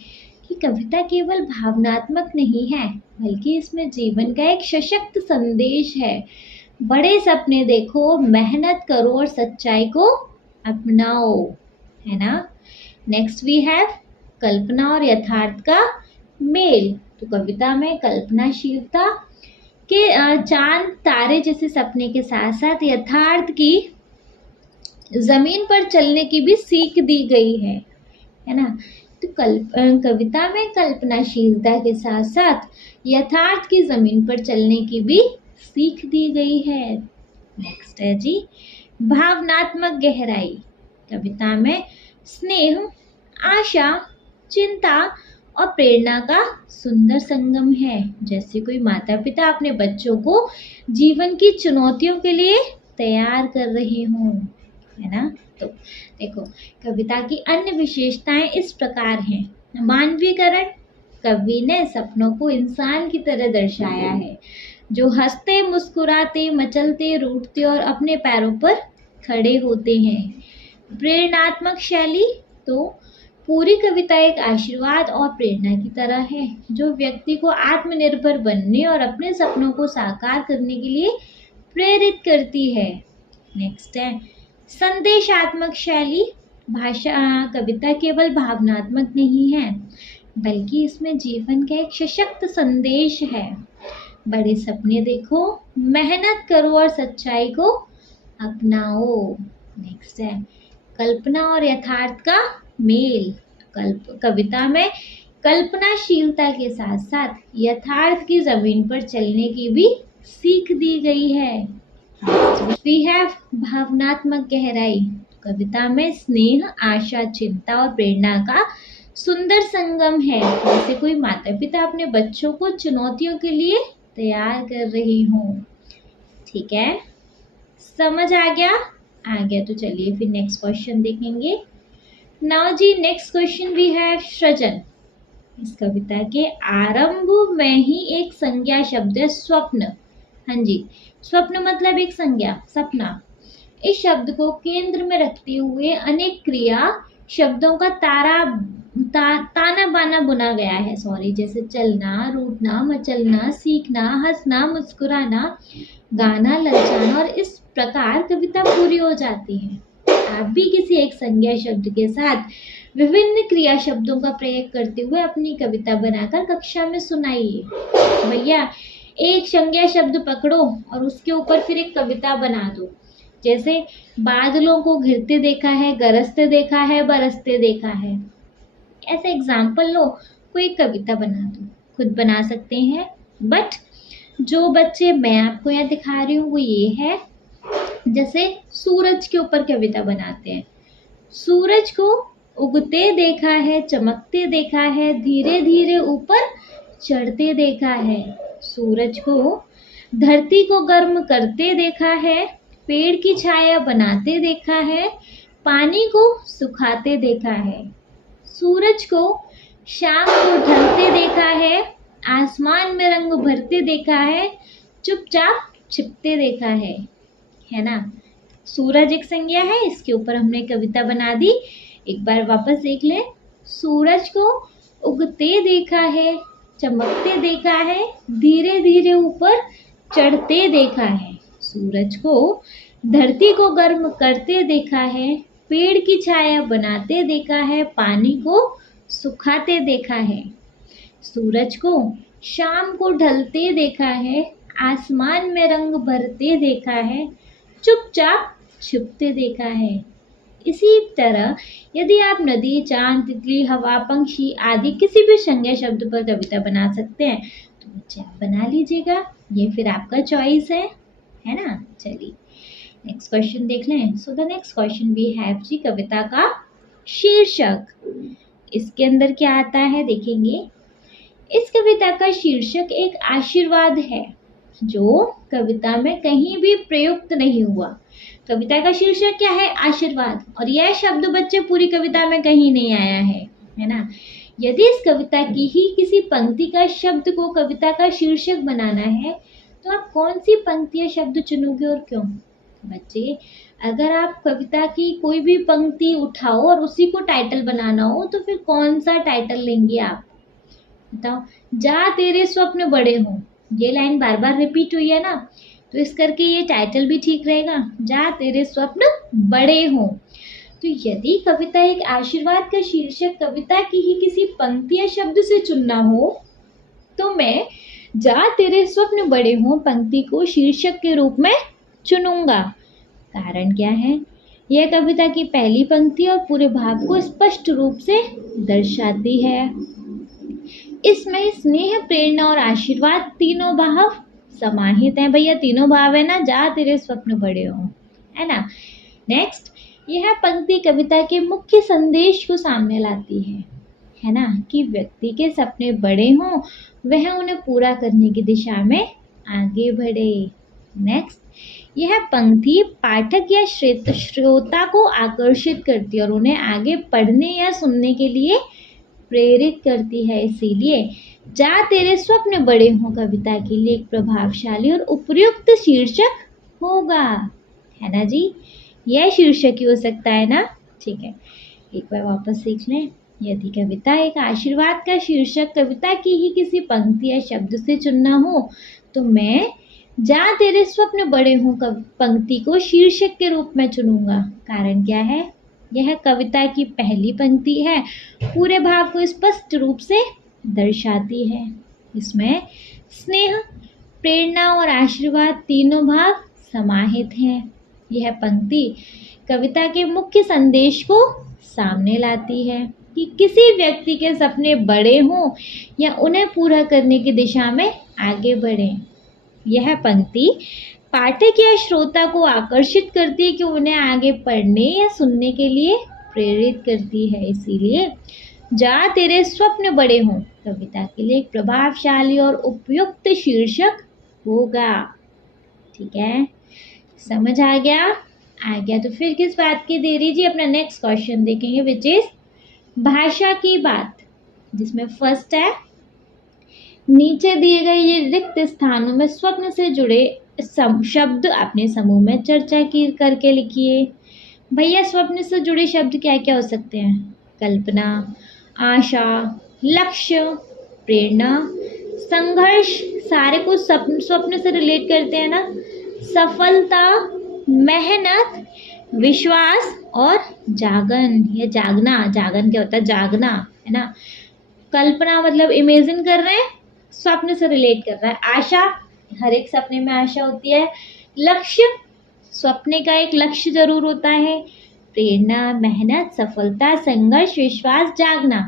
कि कविता केवल भावनात्मक नहीं है, बल्कि इसमें जीवन का एक सशक्त संदेश है। बड़े सपने देखो, मेहनत करो और सच्चाई को अपनाओ, है ना। नेक्स्ट वी हैव कल्पना और यथार्थ का मेल। तो कविता में कल्पनाशीलता के चांद तारे जैसे सपने के साथ साथ यथार्थ की जमीन पर चलने की भी सीख दी गई है ना। तो कविता में कल्पनाशीलता के साथ साथ यथार्थ की जमीन पर चलने की भी सीख दी गई है। नेक्स्ट है जी भावनात्मक गहराई। कविता में स्नेह, आशा, चिंता और प्रेरणा का सुंदर संगम है। जैसे कोई माता पिता अपने बच्चों को जीवन की चुनौतियों के लिए तैयार कर रहे हों, है ना। तो देखो कविता की अन्य विशेषताएं इस प्रकार हैं। मानवीकरण, कवि ने सपनों को इंसान की तरह दर्शाया है, जो हंसते मुस्कुराते मचलते रूठते और अपने पैरों पर खड़े होते हैं। प्रेरणात्मक शैली, तो पूरी कविता एक आशीर्वाद और प्रेरणा की तरह है, जो व्यक्ति को आत्मनिर्भर बनने और अपने सपनों को साकार करने के लिए प्रेरित करती है। नेक्स्ट है संदेशात्मक शैली। भाषा कविता केवल भावनात्मक नहीं है, बल्कि इसमें जीवन का एक सशक्त संदेश है। बड़े सपने देखो, मेहनत करो और सच्चाई को अपनाओ। नेक्स्ट है कल्पना और यथार्थ का मेल। कविता में कल्पनाशीलता के साथ साथ यथार्थ की जमीन पर चलने की भी सीख दी गई है। वी हैव भावनात्मक गहराई। कविता में स्नेह, आशा, चिंता और प्रेरणा का सुंदर संगम है। जैसे कोई माता पिता अपने बच्चों को चुनौतियों के लिए तैयार कर रही हूँ। ठीक है, समझ आ गया? तो चलिए फिर नेक्स्ट क्वेश्चन देखेंगे। Now G next question we have Srijan. इस कविता के आरंभ में ही एक संज्ञा शब्द है स्वप्न। हाँ जी, स्वप्न मतलब एक संज्ञा, सपना। इस शब्द को केंद्र में रखते हुए अनेक क्रिया शब्दों का ताना बाना बुना गया है। जैसे चलना, रूठना, मचलना, सीखना, हंसना, मुस्कुराना, गाना, ललचाना, और इस प्रकार कविता पूरी हो जाती है। आप भी किसी एक संज्ञा शब्द के साथ विभिन्न क्रिया शब्दों का प्रयोग करते हुए अपनी कविता बनाकर कक्षा में सुनाइए। भैया एक संज्ञा शब्द पकड़ो और उसके ऊपर फिर एक कविता बना दो। जैसे बादलों को घिरते देखा है, गरजते देखा है, बरसते देखा है। ऐसे एग्जाम्पल लो, कोई कविता बना दो। खुद बना सकते हैं, बट जो बच्चे मैं आपको यहाँ दिखा रही हूँ वो ये है, जैसे सूरज के ऊपर कविता बनाते हैं। सूरज को उगते देखा है, चमकते देखा है, धीरे धीरे ऊपर चढ़ते देखा है। सूरज को धरती को गर्म करते देखा है, पेड़ की छाया बनाते देखा है, पानी को सुखाते देखा है। सूरज को शाम को ढलते देखा है, आसमान में रंग भरते देखा है, चुपचाप छिपते देखा है ना। सूरज एक संज्ञा है, इसके ऊपर हमने कविता बना दी। एक बार वापस देख लें। सूरज को उगते देखा है, चमकते देखा है, धीरे धीरे ऊपर चढ़ते देखा है। सूरज को धरती को गर्म करते देखा है, पेड़ की छाया बनाते देखा है, पानी को सुखाते देखा है। सूरज को शाम को ढलते देखा है, आसमान में रंग भरते देखा है, चुपचाप छिपते देखा है। इसी तरह यदि आप नदी, चांद, तितली, हवा, पंक्षी आदि किसी भी संज्ञा शब्द पर कविता बना सकते हैं, तो बच्चे आप बना लीजिएगा। ये फिर आपका चॉइस है ना। चलिए नेक्स्ट क्वेश्चन देख लें। So the next question we have जी, कविता का शीर्षक। इसके अंदर क्या आता है देखेंगे। इस कविता का शीर्षक एक आशीर्वाद है जो कविता में कहीं भी प्रयुक्त नहीं हुआ। कविता का शीर्षक क्या है? आशीर्वाद। और यह शब्द बच्चे पूरी कविता में कहीं नहीं आया है ना। यदि इस कविता की ही किसी पंक्ति का शब्द को कविता का शीर्षक बनाना है तो आप कौन सी पंक्ति या शब्द चुनोगे और क्यों? बच्चे, अगर आप कविता की कोई भी पंक्ति उठाओ और उसी को टाइटल बनाना हो तो फिर कौन सा टाइटल लेंगे आप? बताओ। जा तेरे स्वप्न बड़े हों, ये लाइन बार बार रिपीट हुई है ना, तो इस करके ये टाइटल भी ठीक रहेगा, जा तेरे स्वप्न बड़े हों। तो यदि कविता एक आशीर्वाद का शीर्षक कविता की ही किसी पंक्ति या शब्द से चुनना हो तो मैं जा तेरे स्वप्न बड़े हों पंक्ति को शीर्षक के रूप में चुनूंगा। कारण क्या है? यह कविता की पहली पंक्ति और पूरे भाव को स्पष्ट रूप से दर्शाती है। इसमें स्नेह, प्रेरणा और आशीर्वाद तीनों भाव समाहित हैं। भैया तीनों भाव है ना, जा तेरे स्वप्न बड़े हों, है ना। नेक्स्ट, यह पंक्ति कविता के मुख्य संदेश को सामने लाती है ना, कि व्यक्ति के सपने बड़े हों, वह उन्हें पूरा करने की दिशा में आगे बढ़े। नेक्स्ट, यह पंक्ति पाठक या श्रोता को आकर्षित करती है और उन्हें आगे पढ़ने या सुनने के लिए प्रेरित करती है। इसीलिए जा तेरे स्वप्न बड़े हों कविता के लिए एक प्रभावशाली और उपयुक्त शीर्षक होगा, है ना जी। यह शीर्षक ही हो सकता है ना। ठीक है, एक बार वापस सीख लें। यदि कविता एक आशीर्वाद का शीर्षक कविता की ही किसी पंक्ति या शब्द से चुनना हो तो मैं जा तेरे स्वप्न बड़े हों पंक्ति को शीर्षक के रूप में चुनूंगा। कारण क्या है? यह कविता की पहली पंक्ति है, पूरे भाव को स्पष्ट रूप से दर्शाती है। इसमें स्नेह, प्रेरणा और आशीर्वाद तीनों भाव समाहित हैं। यह पंक्ति कविता के मुख्य संदेश को सामने लाती है कि किसी व्यक्ति के सपने बड़े हों या उन्हें पूरा करने की दिशा में आगे बढ़ें। यह पंक्ति पाठक या श्रोता को आकर्षित करती है कि उन्हें आगे पढ़ने या सुनने के लिए प्रेरित करती है। इसीलिए जा तेरे स्वप्न बड़े हों कविता के लिए एक प्रभावशाली और उपयुक्त शीर्षक होगा। ठीक है, समझ आ गया? आ गया तो फिर किस बात की देरी जी, अपना नेक्स्ट क्वेश्चन देखेंगे विच इज भाषा की बात, जिसमें फर्स्ट है नीचे दिए गए ये रिक्त स्थानों में स्वप्न से जुड़े शब्द अपने समूह में चर्चा की करके लिखिए। भैया स्वप्न से जुड़े शब्द क्या क्या हो सकते हैं? कल्पना, आशा, लक्ष्य, प्रेरणा, संघर्ष, सारे कुछ स्वप्न से रिलेट करते हैं ना। सफलता, मेहनत, विश्वास और जागन, या जागना, जागन क्या होता है? जागना, है ना। कल्पना मतलब इमेजिन कर रहे हैं, स्वप्न से रिलेट कर रहा है। आशा, हर एक सपने में आशा होती है। लक्ष्य, स्वप्न का एक लक्ष्य जरूर होता है। प्रेरणा, मेहनत, सफलता, संघर्ष, विश्वास, जागना,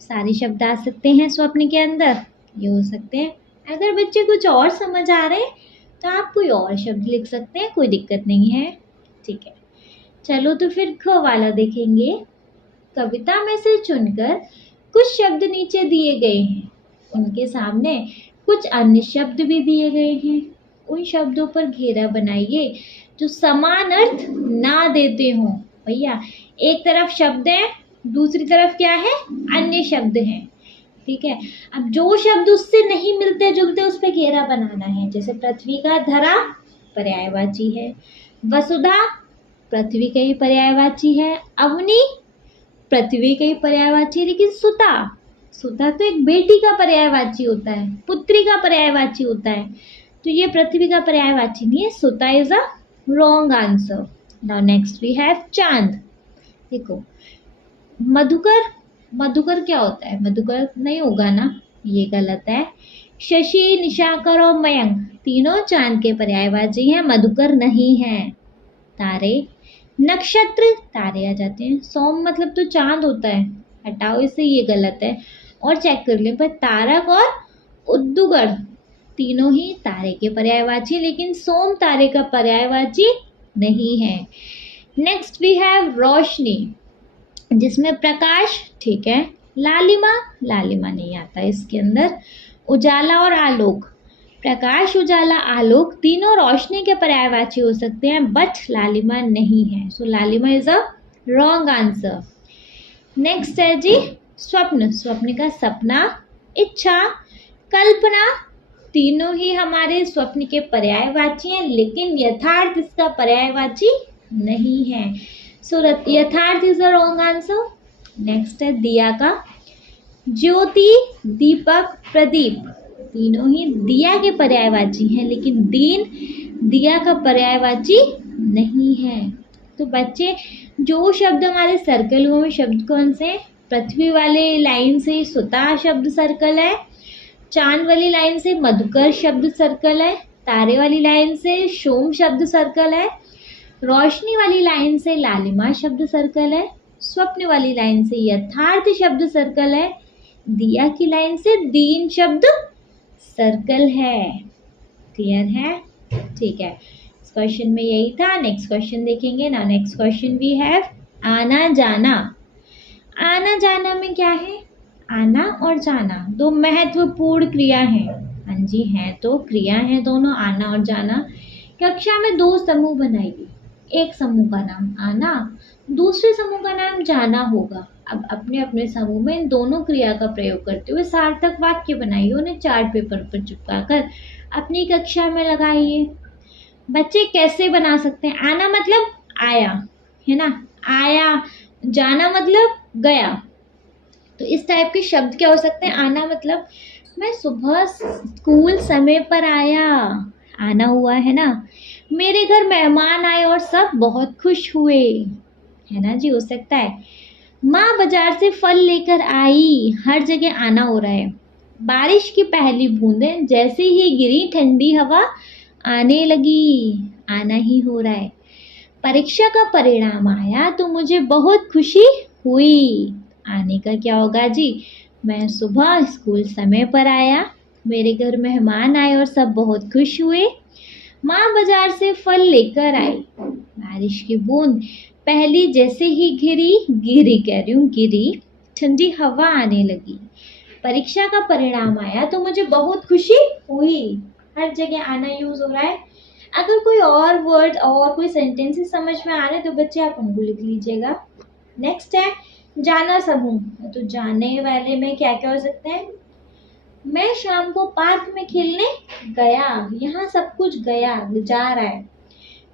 सारे शब्द आ सकते हैं स्वप्न के अंदर, ये हो सकते हैं। अगर बच्चे कुछ और समझ आ रहे हैं तो आप कोई और शब्द लिख सकते हैं, कोई दिक्कत नहीं है। ठीक है, चलो तो फिर ख वाला देखेंगे। कविता में से चुनकर कुछ शब्द नीचे दिए गए हैं, उनके सामने कुछ अन्य शब्द भी दिए गए हैं। उन शब्दों पर घेरा बनाइए जो समान अर्थ ना देते हों। भैया एक तरफ शब्द है, दूसरी तरफ क्या है? अन्य शब्द हैं। ठीक है, अब जो शब्द उससे नहीं मिलते जुलते उस पर घेरा बनाना है। जैसे पृथ्वी का धरा पर्यायवाची है, वसुधा पृथ्वी का ही पर्यायवाची है, अवनी पृथ्वी का ही पर्यायवाची है, लेकिन सुता, सुता तो एक बेटी का पर्यायवाची होता है, पुत्री का पर्यायवाची होता है, तो ये पृथ्वी का पर्यायवाची नहीं है। सुता is a wrong answer. Now next we have चांद। देखो मधुकर, मधुकर क्या होता है? मधुकर नहीं होगा ना, ये गलत है। शशि, निशाकर और मयंक तीनों चांद के पर्यायवाची हैं, मधुकर नहीं है। तारे, नक्षत्र, तारे आ जाते हैं। सोम मतलब तो चांद होता है, हटाओ इसे, ये गलत है। और चेक कर लें, पर तारक और उद्दुगर तीनों ही तारे के पर्यायवाची, लेकिन सोम तारे का पर्यायवाची नहीं है। नेक्स्ट वी हैव रोशनी, जिसमें प्रकाश, ठीक है। लालिमा, लालिमा नहीं आता इसके अंदर। उजाला और आलोक, प्रकाश, उजाला, आलोक तीनों रोशनी के पर्यायवाची हो सकते हैं, बट लालिमा नहीं है। सो लालिमा is a wrong answer. Next है जी स्वप्न, स्वप्न का सपना, इच्छा, कल्पना, तीनों ही हमारे स्वप्न के पर्यायवाची हैं, लेकिन यथार्थ इसका पर्यायवाची नहीं है। सो यथार्थ is the wrong answer. Next है दिया का, ज्योति, दीपक, प्रदीप, तीनों ही दिया के पर्यायवाची हैं, लेकिन दीन दिया का पर्यायवाची नहीं है। तो बच्चे, जो शब्द हमारे सर्कल हुए शब्द कौन से? पृथ्वी वाले लाइन से सुता शब्द सर्कल है, चांद वाली लाइन से मधुकर शब्द सर्कल है, तारे वाली लाइन से सोम शब्द सर्कल है, रोशनी वाली लाइन से लालिमा शब्द सर्कल है, स्वप्न वाली लाइन से यथार्थ शब्द सर्कल है, दिया की लाइन से दीन शब्द सर्कल है। क्लियर है? ठीक है, इस क्वेश्चन में यही था। नेक्स्ट क्वेश्चन देखेंगे ना। नेक्स्ट क्वेश्चन वी हैव आना जाना। आना जाना में क्या है? आना और जाना दो महत्वपूर्ण क्रिया हैं। हाँ जी, हैं तो क्रिया हैं दोनों, आना और जाना। कक्षा में दो समूह बनाइए, एक समूह का नाम आना, दूसरे समूह का नाम जाना होगा। अब अपने अपने समूह में इन दोनों क्रिया का प्रयोग करते हुए सार्थक वाक्य बनाइए, उन्हें चार्ट पेपर पर चिपकाकर अपनी कक्षा में लगाइए। बच्चे कैसे बना सकते हैं? आना मतलब आया, है ना, आया। जाना मतलब गया। तो इस टाइप के शब्द क्या हो सकते हैं? आना मतलब मैं सुबह स्कूल समय पर आया, आना हुआ, है ना। मेरे घर मेहमान आए और सब बहुत खुश हुए, है ना जी, हो सकता है। माँ बाजार से फल लेकर आई, हर जगह आना हो रहा है। बारिश की पहली बूंदें जैसे ही गिरी, ठंडी हवा आने लगी, आना ही हो रहा है। परीक्षा का परिणाम आया तो मुझे बहुत खुशी हुई, आने का क्या होगा जी? मैं सुबह स्कूल समय पर आया, मेरे घर मेहमान आए और सब बहुत खुश हुए। माँ बाजार से फल लेकर आई, बारिश की बूंद पहली जैसे ही गिरी कह रही हूँ, गिरी, ठंडी हवा आने लगी। परीक्षा का परिणाम आया तो मुझे बहुत खुशी हुई। हर जगह आना यूज हो रहा है। अगर कोई और वर्ड और कोई सेंटेंसेस समझ में आ रहे हैं तो बच्चे आप उनको लिख लीजिएगा। नेक्स्ट है जाना समूह। तो जाने वाले में क्या क्या हो सकते हैं? मैं शाम को पार्क में खेलने गया, यहाँ सब कुछ गया, जा रहा है।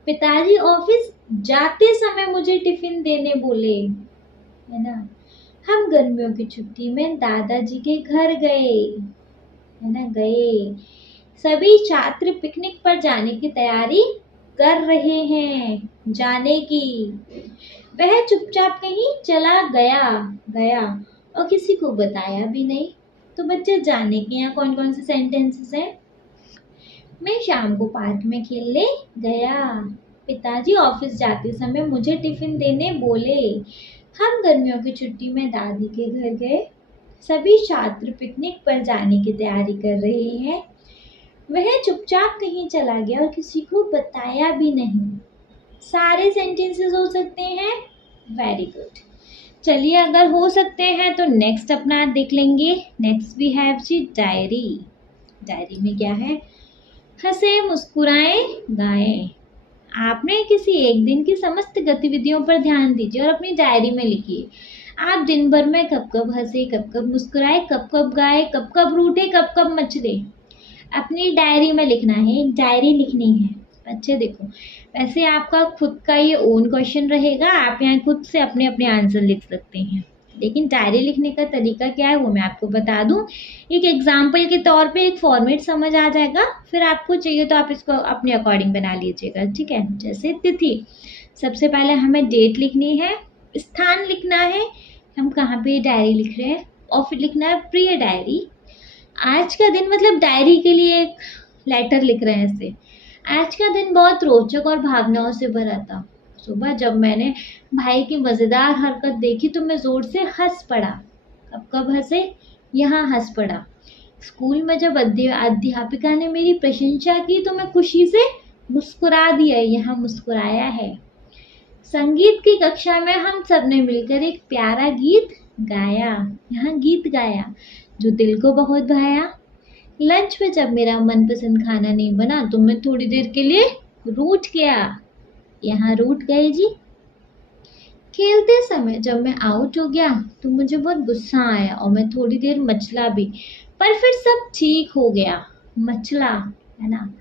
पिताजी ऑफिस जाते समय मुझे टिफिन देने बोले, है ना। हम गर्मियों की छुट्टी में दादाजी के घर गए, है ना, गए। सभी छात्र पिकनिक पर जाने की तैयारी कर रहे हैं, जाने की। वह चुपचाप कहीं चला गया और किसी को बताया भी नहीं। तो बच्चे जाने के यहाँ कौन कौन से सेंटेंसेस हैं? मैं शाम को पार्क में खेलने गया, पिताजी ऑफिस जाते समय मुझे टिफिन देने बोले, हम गर्मियों की छुट्टी में दादी के घर गए, सभी छात्र पिकनिक पर जाने की तैयारी कर रहे हैं, वह चुपचाप कहीं चला गया और किसी को बताया भी नहीं। सारे सेंटेंसेस हो सकते हैं। Very good. चलिए, अगर हो सकते हैं तो नेक्स्ट अपना देख लेंगे। Next we have G diary. Diary में क्या है? हंसे, मुस्कुराएं, गाएं। आपने किसी एक दिन की समस्त गतिविधियों पर ध्यान दीजिए और अपनी डायरी में लिखिए। आप दिन भर में कब कब हंसे, कब कब मुस्कुराए, कब कब गाए, कब कब रूठे, कब कब मचले, अपनी डायरी में लिखना है। डायरी लिखनी है। अच्छे देखो, वैसे आपका खुद का ये ओन क्वेश्चन रहेगा, आप यहाँ खुद से अपने अपने आंसर लिख सकते हैं, लेकिन डायरी लिखने का तरीका क्या है वो मैं आपको बता दूं। एक एग्जाम्पल के तौर पे एक फॉर्मेट समझ आ जाएगा, फिर आपको चाहिए तो आप इसको अपने अकॉर्डिंग बना लीजिएगा, ठीक है। जैसे तिथि, सबसे पहले हमें डेट लिखनी है, स्थान लिखना है, हम कहाँ पे डायरी लिख रहे हैं, और फिर लिखना है प्रिय डायरी। आज का दिन मतलब डायरी के लिए एक लेटर लिख रहे हैं ऐसे। आज का दिन बहुत रोचक और भावनाओं से भरा था। सुबह जब मैंने भाई की मज़ेदार हरकत देखी तो मैं ज़ोर से हंस पड़ा। कब कब हंसे? यहाँ हंस पड़ा। स्कूल में जब अध्यापिका ने मेरी प्रशंसा की तो मैं खुशी से मुस्कुरा दिया, यहाँ मुस्कुराया है। संगीत की कक्षा में हम सब ने मिलकर एक प्यारा गीत गाया, यहाँ गीत गाया जो दिल को बहुत भाया। लंच में जब मेरा मनपसंद खाना नहीं बना तो मैं थोड़ी देर के लिए रूठ गया, यहाँ रूठ गए जी। खेलते समय जब मैं आउट हो गया तो मुझे बहुत गुस्सा आया और मैं थोड़ी देर मचला भी, पर फिर सब ठीक हो गया। मचला, है ना।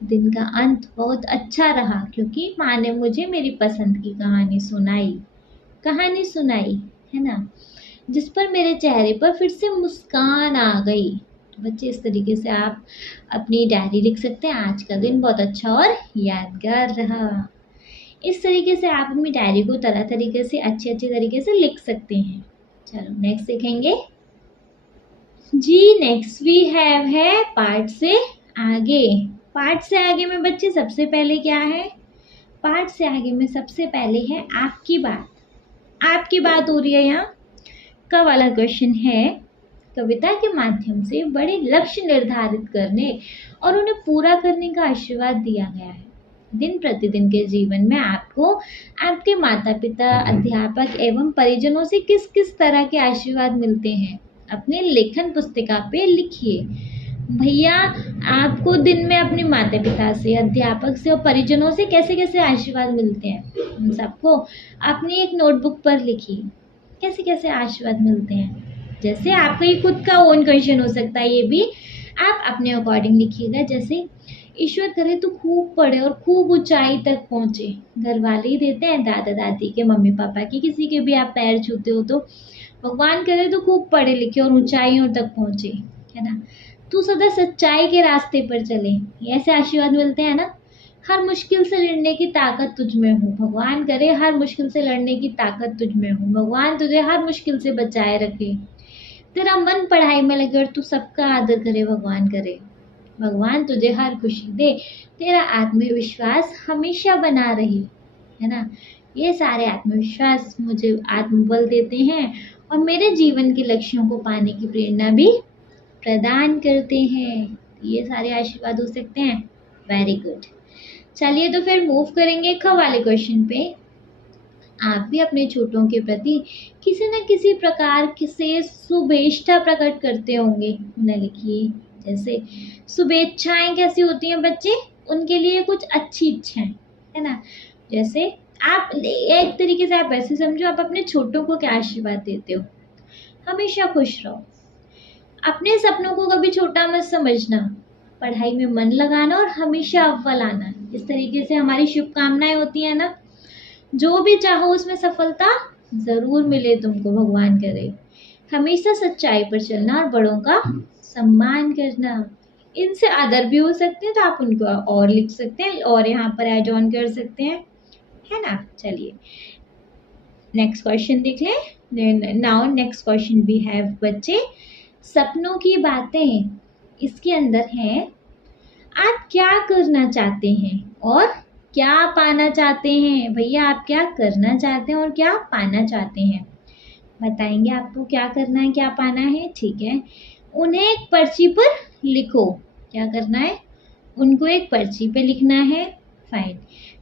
दिन का अंत बहुत अच्छा रहा क्योंकि माँ ने मुझे मेरी पसंद की कहानी सुनाई, है ना, जिस पर मेरे चेहरे पर फिर से मुस्कान आ गई। तो बच्चे इस तरीके से आप अपनी डायरी लिख सकते हैं, आज का दिन बहुत अच्छा और यादगार रहा। इस तरीके से आप अपनी डायरी को तरह तरीके से अच्छे तरीके से लिख सकते हैं। चलो नेक्स्ट देखेंगे जी। नेक्स्ट वी हैव है पार्ट से आगे। पार्ट से आगे में बच्चे सबसे पहले क्या है, पार्ट से आगे में सबसे पहले है आपकी बात। आपकी बात हो रही है यहाँ। का वाला क्वेश्चन है, कविता के माध्यम से बड़े लक्ष्य निर्धारित करने और उन्हें पूरा करने का आशीर्वाद दिया गया है। दिन प्रतिदिन के जीवन में आपको आपके माता पिता, अध्यापक एवं परिजनों से किस किस तरह के आशीर्वाद मिलते हैं, अपने लेखन पुस्तिका पे लिखिए। भैया आपको दिन में अपने माता पिता से, अध्यापक से और परिजनों से कैसे कैसे आशीर्वाद मिलते हैं, उन सबको अपनी एक नोटबुक पर लिखिए। कैसे कैसे आशीर्वाद मिलते हैं, जैसे आपका ही खुद का ओन क्वेश्चन हो सकता है, ये भी आप अपने अकॉर्डिंग लिखिएगा। जैसे ईश्वर करे तो खूब पढ़े और खूब ऊंचाई तक पहुंचे। घर वाले ही देते हैं, दादा दादी के, मम्मी पापा के, किसी के भी आप पैर छूते हो तो भगवान करे तो खूब पढ़े लिखे और ऊंचाइयों तक पहुंचे, है ना। तू सदा सच्चाई के रास्ते पर चले, ऐसे आशीर्वाद मिलते हैं ना। हर मुश्किल से लड़ने की ताकत तुझ में हो, भगवान करे हर मुश्किल से लड़ने की ताकत तुझ में हो, भगवान तुझे हर मुश्किल से बचाए रखे। तेरा मन पढ़ाई में लगे और तू सबका आदर करे, भगवान करे। भगवान तुझे हर खुशी दे, तेरा आत्मविश्वास हमेशा बना रहे, है ना। ये सारे आत्मविश्वास मुझे आत्मबल देते हैं और मेरे जीवन के लक्ष्यों को पाने की प्रेरणा भी प्रदान करते हैं। ये सारे आशीर्वाद हो सकते हैं। Very good. चलिए तो फिर मूव करेंगे ख वाले क्वेश्चन पे। आप भी अपने छोटों के प्रति किसी न किसी प्रकार से शुभेच्छा प्रकट करते होंगे, उन्हें लिखिए। जैसे शुभेच्छाएं कैसी होती हैं बच्चे, उनके लिए कुछ अच्छी इच्छाएं, है ना। जैसे आप एक तरीके से आप ऐसे समझो, आप अपने छोटों को क्या आशीर्वाद देते हो, हमेशा खुश रहो, अपने सपनों को कभी छोटा मत समझना, पढ़ाई में मन लगाना और हमेशा अव्वल आना। इस तरीके से हमारी शुभकामनाएं होती है ना। जो भी चाहो उसमें सफलता जरूर मिले तुमको, भगवान करे। हमेशा सच्चाई पर चलना और बड़ों का सम्मान करना। इनसे आदर भी हो सकते हैं तो आप उनको और लिख सकते हैं और यहाँ पर ऐड ऑन कर सकते हैं, है ना। चलिए नेक्स्ट क्वेश्चन देख लें। नाउ नेक्स्ट क्वेश्चन भी है बच्चे, सपनों की बातें। इसके अंदर है, आप क्या करना चाहते हैं और क्या पाना चाहते हैं। भैया आप क्या करना चाहते हैं और क्या पाना चाहते हैं, बताएंगे आपको क्या करना है क्या पाना है, ठीक है। उन्हें एक पर्ची पर लिखो। क्या करना है, उनको एक पर्ची पे लिखना है। फाइन।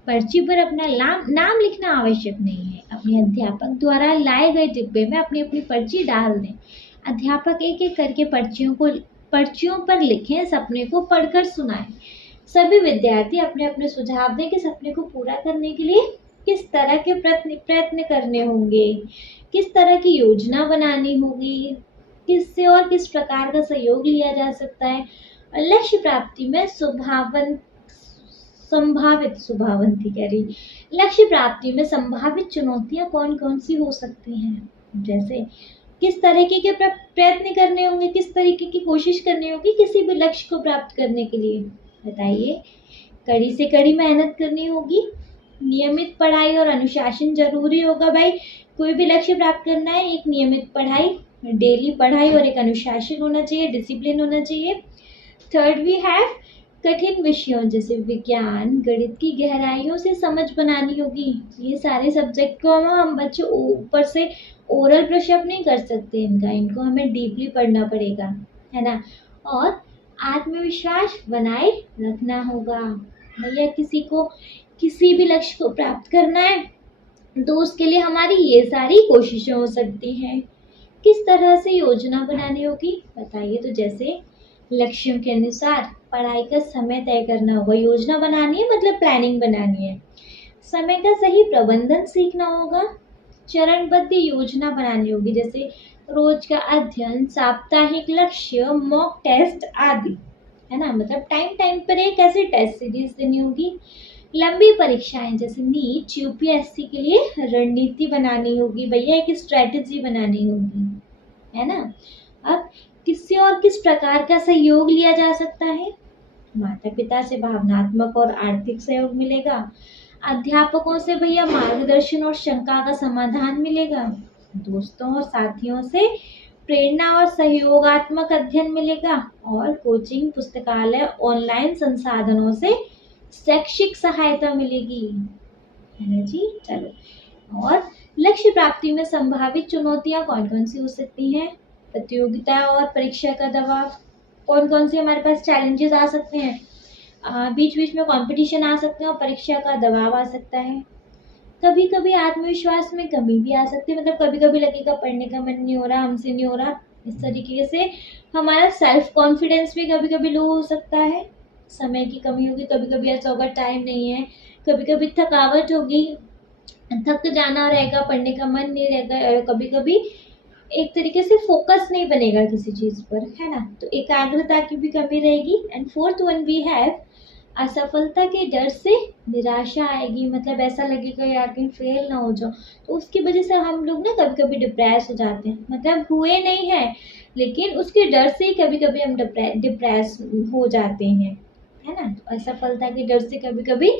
पर्ची पर अपना नाम लिखना आवश्यक नहीं है। अपने अध्यापक द्वारा लाए गए डिब्बे में अपनी अपनी पर्ची डाल दें। अध्यापक एक एक करके पर्चियों पर लिखें, सपने को पढ़कर सुनाएं। सभी विद्यार्थी अपने अपने सुझाव दें कि सपने को पूरा करने के लिए किस तरह के प्रयत्न करने होंगे, किस तरह की योजना बनानी होगी, किससे और किस प्रकार का सहयोग लिया जा सकता है। और लक्ष्य प्राप्ति में लक्ष्य प्राप्ति में संभावित चुनौतियां कौन कौन सी हो सकती हैं। जैसे किस तरीके के प्रयत्न करने होंगे, किस तरीके की कोशिश करनी होगी किसी भी लक्ष्य को प्राप्त करने के लिए, बताइए। कड़ी से कड़ी मेहनत करनी होगी, नियमित पढ़ाई और अनुशासन जरूरी होगा। भाई कोई भी लक्ष्य प्राप्त करना है, एक नियमित पढ़ाई, डेली पढ़ाई और एक अनुशासन होना चाहिए, डिसिप्लिन होना चाहिए। थर्ड वी हैव कठिन विषयों जैसे विज्ञान, गणित की गहराइयों से समझ बनानी होगी। ये सारे सब्जेक्ट को हम बच्चे ऊपर से ओरल ब्रश अप नहीं कर सकते, इनको हमें डीपली पढ़ना पड़ेगा, है ना। और आत्मविश्वास बनाए रखना होगा। भैया किसी को किसी भी लक्ष्य को प्राप्त करना है तो उसके लिए हमारी ये सारी कोशिशें हो सकती हैं। किस तरह से योजना बनानी होगी बताइए। तो जैसे लक्ष्यों के अनुसार पढ़ाई का समय तय करना होगा। योजना बनानी है मतलब प्लानिंग बनानी है। समय का सही प्रबंधन सीखना होगा। चरणबद्ध योजना बनानी होगी, जैसे रोज का अध्ययन, साप्ताहिक लक्ष्य, मॉक टेस्ट आदि, है ना। मतलब टाइम टाइम पर एक ऐसी टेस्ट सीरीज देनी होगी। लंबी परीक्षाएं जैसे नीट, यूपीएससी के लिए रणनीति बनानी होगी भैया, एक स्ट्रेटेजी बनानी होगी, है ना। अब किससे और किस प्रकार का सहयोग लिया जा सकता है। माता पिता से भावनात्मक और आर्थिक सहयोग मिलेगा। अध्यापकों से भैया मार्गदर्शन और शंका का समाधान मिलेगा। दोस्तों और साथियों से प्रेरणा और सहयोगात्मक अध्ययन मिलेगा। और कोचिंग, पुस्तकालय, ऑनलाइन संसाधनों से शैक्षिक सहायता मिलेगी, है ना जी। चलो, और लक्ष्य प्राप्ति में संभावित चुनौतियां कौन कौन सी हो सकती हैं। प्रतियोगिता और परीक्षा का दबाव, कौन कौन से हमारे पास चैलेंजेस आ सकते हैं। बीच बीच में कंपटीशन आ सकते हैं और परीक्षा का दबाव आ सकता है। कभी कभी आत्मविश्वास में कमी भी आ सकती है, मतलब कभी कभी लगेगा पढ़ने का मन नहीं हो रहा, हमसे नहीं हो रहा। इस तरीके से हमारा सेल्फ कॉन्फिडेंस भी कभी कभी लो हो सकता है। समय की कमी होगी, कभी कभी ऐसा होगा टाइम नहीं है, कभी कभी थकावट होगी, थक जाना रहेगा, पढ़ने का मन नहीं रहेगा, कभी कभी एक तरीके से फोकस नहीं बनेगा किसी चीज पर, है ना। तो एकाग्रता की भी कमी रहेगी। And fourth one we have, असफलता के डर से निराशा आएगी, मतलब ऐसा लगेगा यार कहीं फेल ना हो जाओ, तो उसकी वजह से हम लोग ना कभी कभी डिप्रेस हो जाते हैं। मतलब हुए नहीं है लेकिन उसके डर से ही कभी कभी हम डिप्रेस हो जाते हैं, है ना। तो असफलता के डर से कभी कभी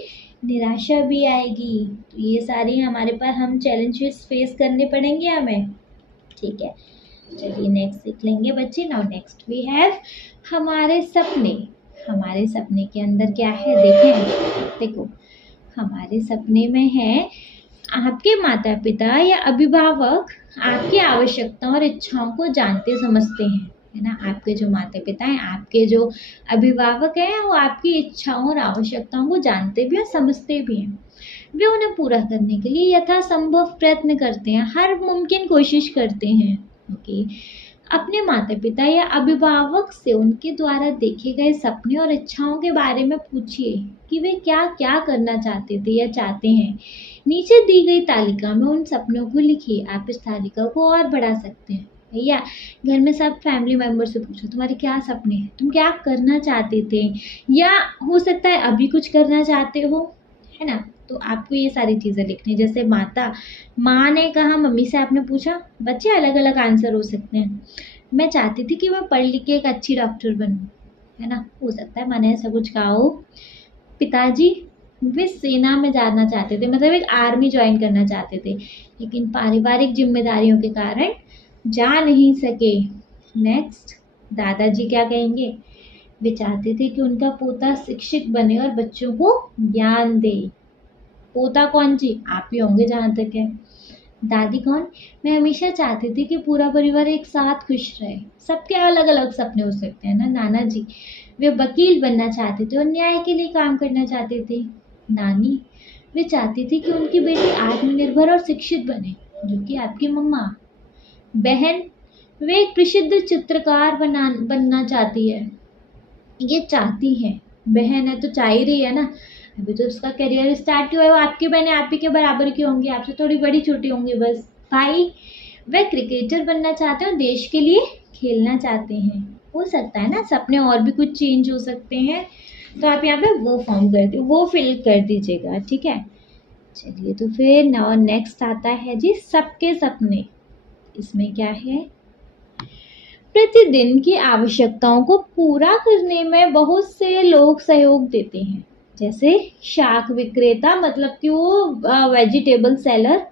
निराशा भी आएगी। तो ये सारी हमारे पास हम चैलेंजेस फेस करने पड़ेंगे हमें, ठीक है। चलिए नेक्स्ट सीख लेंगे बच्चे। नाउ नेक्स्ट वी हैव हमारे सपने। हमारे सपने के अंदर क्या है देखें। देखो, हमारे सपने में है आपके माता पिता या अभिभावक आपकी आवश्यकताओं और इच्छाओं को जानते समझते हैं, है ना। आपके जो माता पिता हैं, आपके जो अभिभावक हैं, वो आपकी इच्छाओं और आवश्यकताओं को जानते भी और समझते भी हैं। वे उन्हें पूरा करने के लिए यथासंभव प्रयत्न करते हैं, हर मुमकिन कोशिश करते हैं। ओके, अपने माता पिता या अभिभावक से उनके द्वारा देखे गए सपने और इच्छाओं के बारे में पूछिए कि वे क्या क्या करना चाहते थे या चाहते हैं। नीचे दी गई तालिका में उन सपनों को लिखिए। आप इस तालिका को और बढ़ा सकते हैं। भैया घर में सब फैमिली मेंबर से पूछो तुम्हारे क्या सपने हैं, तुम क्या करना चाहते थे, या हो सकता है अभी कुछ करना चाहते हो, है ना। तो आपको ये सारी चीज़ें लिखनी। जैसे माँ ने कहा, मम्मी से आपने पूछा, बच्चे अलग अलग आंसर हो सकते हैं। मैं चाहती थी कि मैं पढ़ लिख के एक अच्छी डॉक्टर बनूं, है ना। हो सकता है मैंने ऐसा कुछ कहा हो। पिताजी वे सेना में जाना चाहते थे, मतलब एक आर्मी ज्वाइन करना चाहते थे, लेकिन पारिवारिक जिम्मेदारियों के कारण जा नहीं सके। नेक्स्ट, दादाजी क्या कहेंगे। वे चाहते थे कि उनका पोता शिक्षित बने और बच्चों को ज्ञान दे। पोता कौन जी, आप ही होंगे जहाँ तक है। दादी कौन, मैं हमेशा चाहती थी कि पूरा परिवार एक साथ खुश रहे। सबके अलग अलग सपने हो सकते हैं ना। नाना जी, वे वकील बनना चाहते थे और न्याय के लिए काम करना चाहते थे। नानी, वे चाहती थी कि उनकी बेटी आत्मनिर्भर और शिक्षित बने, जो कि आपकी मम्मा। बहन, वे एक प्रसिद्ध चित्रकार बनना चाहती है। ये चाहती है, बहन है तो चाह ही रही है ना, अभी तो उसका करियर स्टार्ट हुआ है। वो आपकी बहनें आप ही के बराबर की होंगी, आपसे थोड़ी बड़ी छोटी होंगी बस। भाई, वे क्रिकेटर बनना चाहते हैं और देश के लिए खेलना चाहते हैं। हो सकता है ना सपने और भी कुछ चेंज हो सकते हैं, तो आप यहाँ पे वो फिल कर दीजिएगा, ठीक है। चलिए, तो फिर नाउ नेक्स्ट आता है जी सबके सपने। इसमें क्या है, प्रतिदिन की आवश्यकताओं को पूरा करने में बहुत से लोग सहयोग देते हैं, जैसे शाक विक्रेता, मतलब कि वो वेजिटेबल सेलर,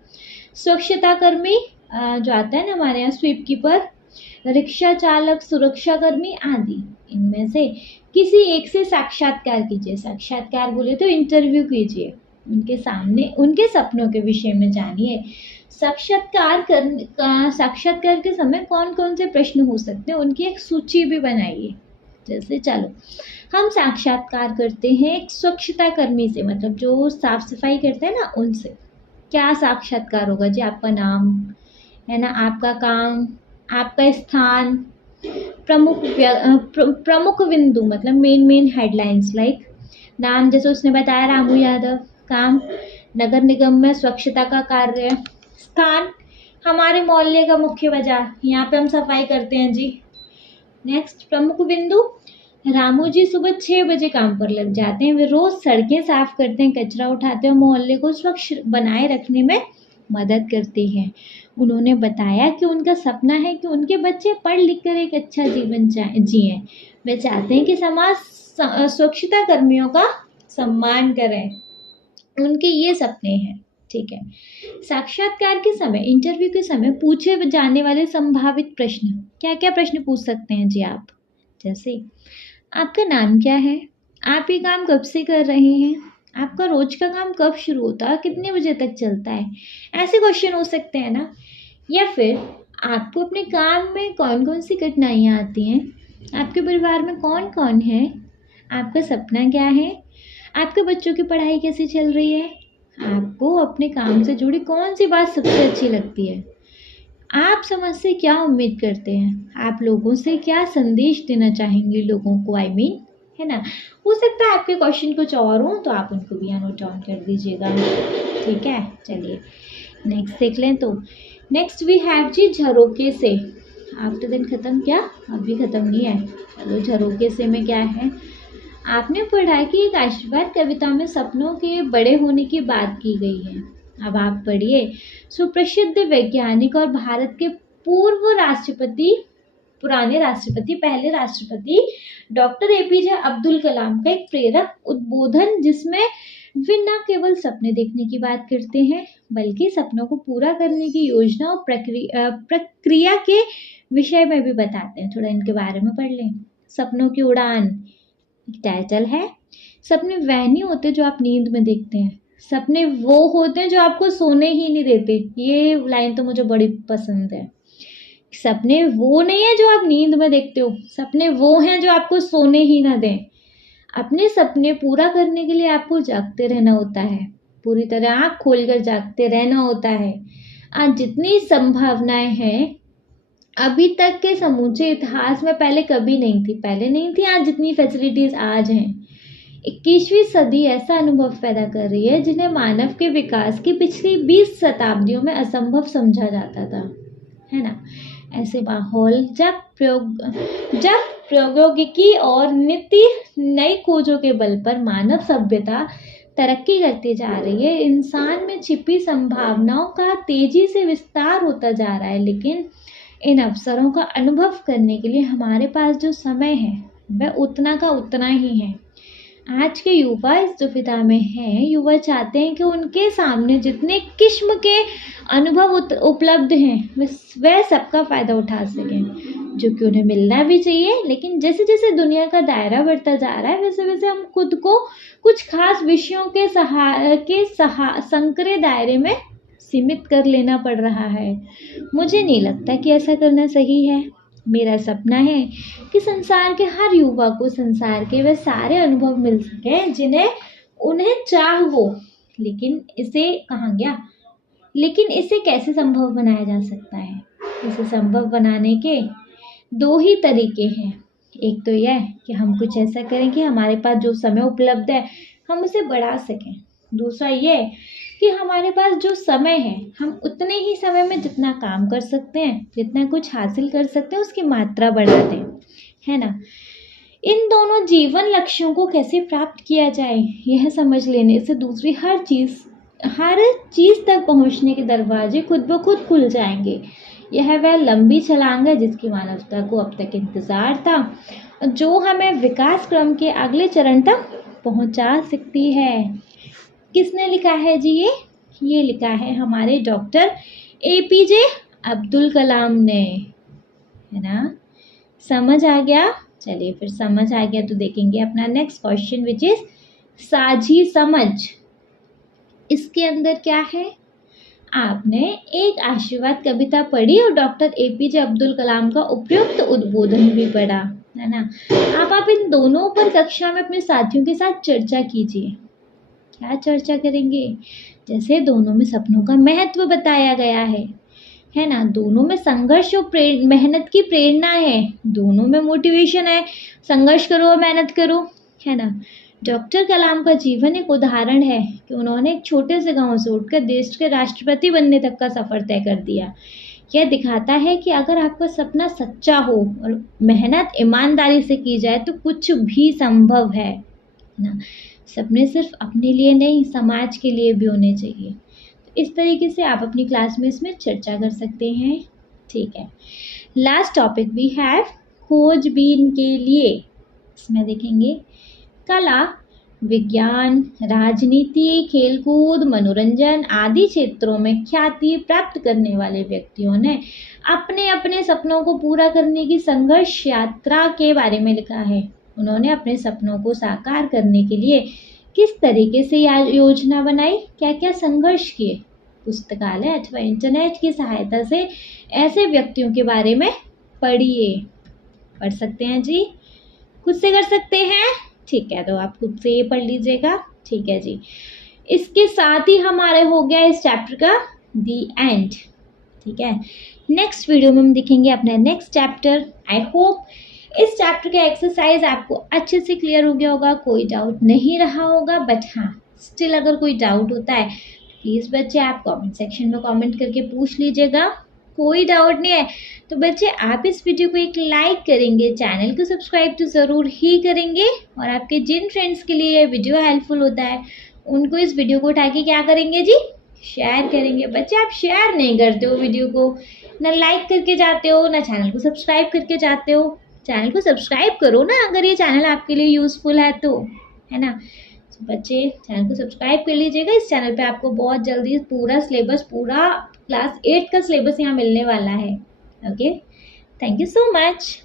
स्वच्छता कर्मी जो आता है ना हमारे यहाँ, स्वीप कीपर, रिक्शा चालक, सुरक्षा कर्मी आदि। इनमें से किसी एक से साक्षात्कार कीजिए। साक्षात्कार बोले तो इंटरव्यू कीजिए, उनके सामने उनके सपनों के विषय में जानिए। साक्षात्कार के समय कौन कौन से प्रश्न हो सकते हैं, उनकी एक सूची भी बनाइए, जैसे चलो हम साक्षात्कार करते हैं एक स्वच्छता कर्मी से, मतलब जो साफ सफाई करते हैं ना उनसे। क्या साक्षात्कार होगा जी? आपका नाम है ना, आपका काम, आपका स्थान, प्रमुख बिंदु मतलब मेन हेडलाइंस लाइक नाम, जैसे उसने बताया रामू यादव, काम नगर निगम में स्वच्छता का कार्य, स्थान हमारे मोहल्ले का मुख्य बाजार, यहाँ पे हम सफाई करते हैं जी। नेक्स्ट प्रमुख बिंदु, रामू जी सुबह 6 बजे काम पर लग जाते हैं, वे रोज सड़कें साफ करते हैं, कचरा उठाते हैं, मोहल्ले को स्वच्छ बनाए रखने में मदद करते हैं। उन्होंने बताया कि उनका सपना है कि उनके बच्चे पढ़ लिख कर एक अच्छा जीवन जिए। वे चाहते हैं कि समाज स्वच्छता कर्मियों का सम्मान करे, उनके ये सपने हैं। ठीक है, साक्षात्कार के समय, इंटरव्यू के समय पूछे जाने वाले संभावित प्रश्न, क्या क्या प्रश्न पूछ सकते हैं जी आप? जैसे आपका नाम क्या है, आप ये काम कब से कर रहे हैं, आपका रोज का काम कब शुरू होता है, कितने बजे तक चलता है, ऐसे क्वेश्चन हो सकते हैं ना। या फिर आपको अपने काम में कौन कौन सी कठिनाइयाँ आती हैं, आपके परिवार में कौन कौन है, आपका सपना क्या है, आपके बच्चों की पढ़ाई कैसी चल रही है, आपको अपने काम से जुड़ी कौन सी बात सबसे अच्छी लगती है, आप समाज से क्या उम्मीद करते हैं, आप लोगों से क्या संदेश देना चाहेंगे लोगों को, आई मीन है ना। हो सकता है आपके क्वेश्चन कुछ और हो तो आप उनको भी नोट डाउन कर दीजिएगा। ठीक है, चलिए नेक्स्ट देख लें। तो नेक्स्ट वी हैव जी झरोके से। आफ्टर देन खत्म, क्या अभी खत्म नहीं है? चलो झरोके से में क्या है, आपने पढ़ा कि एक आशीर्वाद कविता में सपनों के बड़े होने की बात की गई है। अब आप पढ़िए, सुप्रसिद्ध वैज्ञानिक और भारत के पहले राष्ट्रपति डॉक्टर एपीजे अब्दुल कलाम का एक प्रेरक उद्बोधन, जिसमें वे न केवल सपने देखने की बात करते हैं बल्कि सपनों को पूरा करने की योजना और प्रक्रिया के विषय में भी बताते हैं। थोड़ा इनके बारे में पढ़ लें। सपनों की उड़ान टाइटल है। सपने वह नहीं होते जो आप नींद में देखते हैं, सपने वो होते हैं जो आपको सोने ही नहीं देते। ये लाइन तो मुझे बड़ी पसंद है। सपने वो नहीं है जो आप नींद में देखते हो, सपने वो हैं जो आपको सोने ही ना दें। अपने सपने पूरा करने के लिए आपको जागते रहना होता है, पूरी तरह आँख खोलकर जागते रहना होता है। आज जितनी संभावनाएं हैं अभी तक के समूचे इतिहास में पहले कभी नहीं थी। आज जितनी फैसिलिटीज आज हैं। 21वीं सदी ऐसा अनुभव पैदा कर रही है जिन्हें मानव के विकास की पिछली 20 शताब्दियों में असंभव समझा जाता था, है ना। ऐसे माहौल जब प्रौद्योगिकी और नीति नई खोजों के बल पर मानव सभ्यता तरक्की करती जा रही है, इंसान में छिपी संभावनाओं का तेजी से विस्तार होता जा रहा है, लेकिन इन अवसरों का अनुभव करने के लिए हमारे पास जो समय है वह उतना का उतना ही है। आज के युवा इस दुविधा में हैं। युवा चाहते हैं कि उनके सामने जितने किस्म के अनुभव उपलब्ध हैं वह सबका फ़ायदा उठा सकें, जो कि उन्हें मिलना भी चाहिए। लेकिन जैसे जैसे दुनिया का दायरा बढ़ता जा रहा है वैसे वैसे हम खुद को कुछ खास विषयों के संकरे दायरे में सीमित कर लेना पड़ रहा है। मुझे नहीं लगता कि ऐसा करना सही है। मेरा सपना है कि संसार के हर युवा को संसार के वे सारे अनुभव मिल सकें जिन्हें उन्हें चाह हो। लेकिन इसे कैसे संभव बनाया जा सकता है? इसे संभव बनाने के 2 ही तरीके हैं। एक तो यह कि हम कुछ ऐसा करें कि हमारे पास जो समय उपलब्ध है हम उसे बढ़ा सकें। दूसरा ये कि हमारे पास जो समय है हम उतने ही समय में जितना काम कर सकते हैं, जितना कुछ हासिल कर सकते हैं, उसकी मात्रा बढ़ा दें, है ना। इन दोनों जीवन लक्ष्यों को कैसे प्राप्त किया जाए यह समझ लेने से दूसरी हर चीज़ तक पहुंचने के दरवाजे खुद ब खुद खुल जाएंगे। यह वह लंबी छलांग है जिसकी मानवता को अब तक इंतज़ार था, जो हमें विकास क्रम के अगले चरण तक पहुंचा सकती है। किसने लिखा है जी? ये लिखा है हमारे डॉक्टर एपीजे अब्दुल कलाम ने, है ना। समझ आ गया? चलिए फिर समझ आ गया तो देखेंगे अपना नेक्स्ट क्वेश्चन विच इज साझी समझ। इसके अंदर क्या है? आपने एक आशीर्वाद कविता पढ़ी और डॉक्टर एपीजे अब्दुल कलाम का उपयुक्त उद्बोधन भी पढ़ा। है ना। आप इन दोनों पर कक्षा में अपने साथियों के साथ चर्चा कीजिए। क्या चर्चा करेंगे? जैसे दोनों में सपनों का महत्व बताया गया है ना। दोनों में संघर्ष और मेहनत की प्रेरणा है, दोनों में मोटिवेशन है, संघर्ष करो और मेहनत करो, है ना। डॉक्टर कलाम का जीवन एक उदाहरण है कि उन्होंने एक छोटे से गांव से उठकर देश के राष्ट्रपति बनने तक का सफर तय कर दिया। यह दिखाता है कि अगर आपका सपना सच्चा हो और मेहनत ईमानदारी से की जाए तो कुछ भी संभव है ना। सपने सिर्फ अपने लिए नहीं, समाज के लिए भी होने चाहिए। तो इस तरीके से आप अपनी क्लास में इसमें चर्चा कर सकते हैं। ठीक है, लास्ट टॉपिक वी हैव खोजबीन के लिए। इसमें देखेंगे कला, विज्ञान, राजनीति, खेलकूद, मनोरंजन आदि क्षेत्रों में ख्याति प्राप्त करने वाले व्यक्तियों ने अपने अपने सपनों को पूरा करने की संघर्ष यात्रा के बारे में लिखा है। उन्होंने अपने सपनों को साकार करने के लिए किस तरीके से योजना बनाई, क्या क्या संघर्ष किए। पुस्तकालय अथवा इंटरनेट की सहायता से ऐसे व्यक्तियों के बारे में पढ़िए। पढ़ सकते हैं जी, खुद से कर सकते हैं। ठीक है, तो आप खुद से ये पढ़ लीजिएगा। ठीक है जी, इसके साथ ही हमारे हो गया इस चैप्टर का दी एंड। ठीक है, नेक्स्ट वीडियो में हम देखेंगे अपना नेक्स्ट चैप्टर। आई होप इस चैप्टर का एक्सरसाइज आपको अच्छे से क्लियर हो गया होगा, कोई डाउट नहीं रहा होगा। बट हाँ, स्टिल अगर कोई डाउट होता है प्लीज़ बच्चे आप कमेंट सेक्शन में कमेंट करके पूछ लीजिएगा। कोई डाउट नहीं है तो बच्चे आप इस वीडियो को एक लाइक करेंगे, चैनल को सब्सक्राइब तो ज़रूर ही करेंगे, और आपके जिन फ्रेंड्स के लिए ये वीडियो हेल्पफुल होता है उनको इस वीडियो को उठा के क्या करेंगे जी, शेयर करेंगे। बच्चे आप शेयर नहीं करते हो वीडियो को, ना लाइक करके जाते हो, ना चैनल को सब्सक्राइब करके जाते हो। चैनल को सब्सक्राइब करो ना अगर ये चैनल आपके लिए यूज़फुल है तो, है ना। तो बच्चे चैनल को सब्सक्राइब कर लीजिएगा। इस चैनल पे आपको बहुत जल्दी पूरा सिलेबस, पूरा क्लास 8 का सिलेबस यहाँ मिलने वाला है। Okay, thank you so much.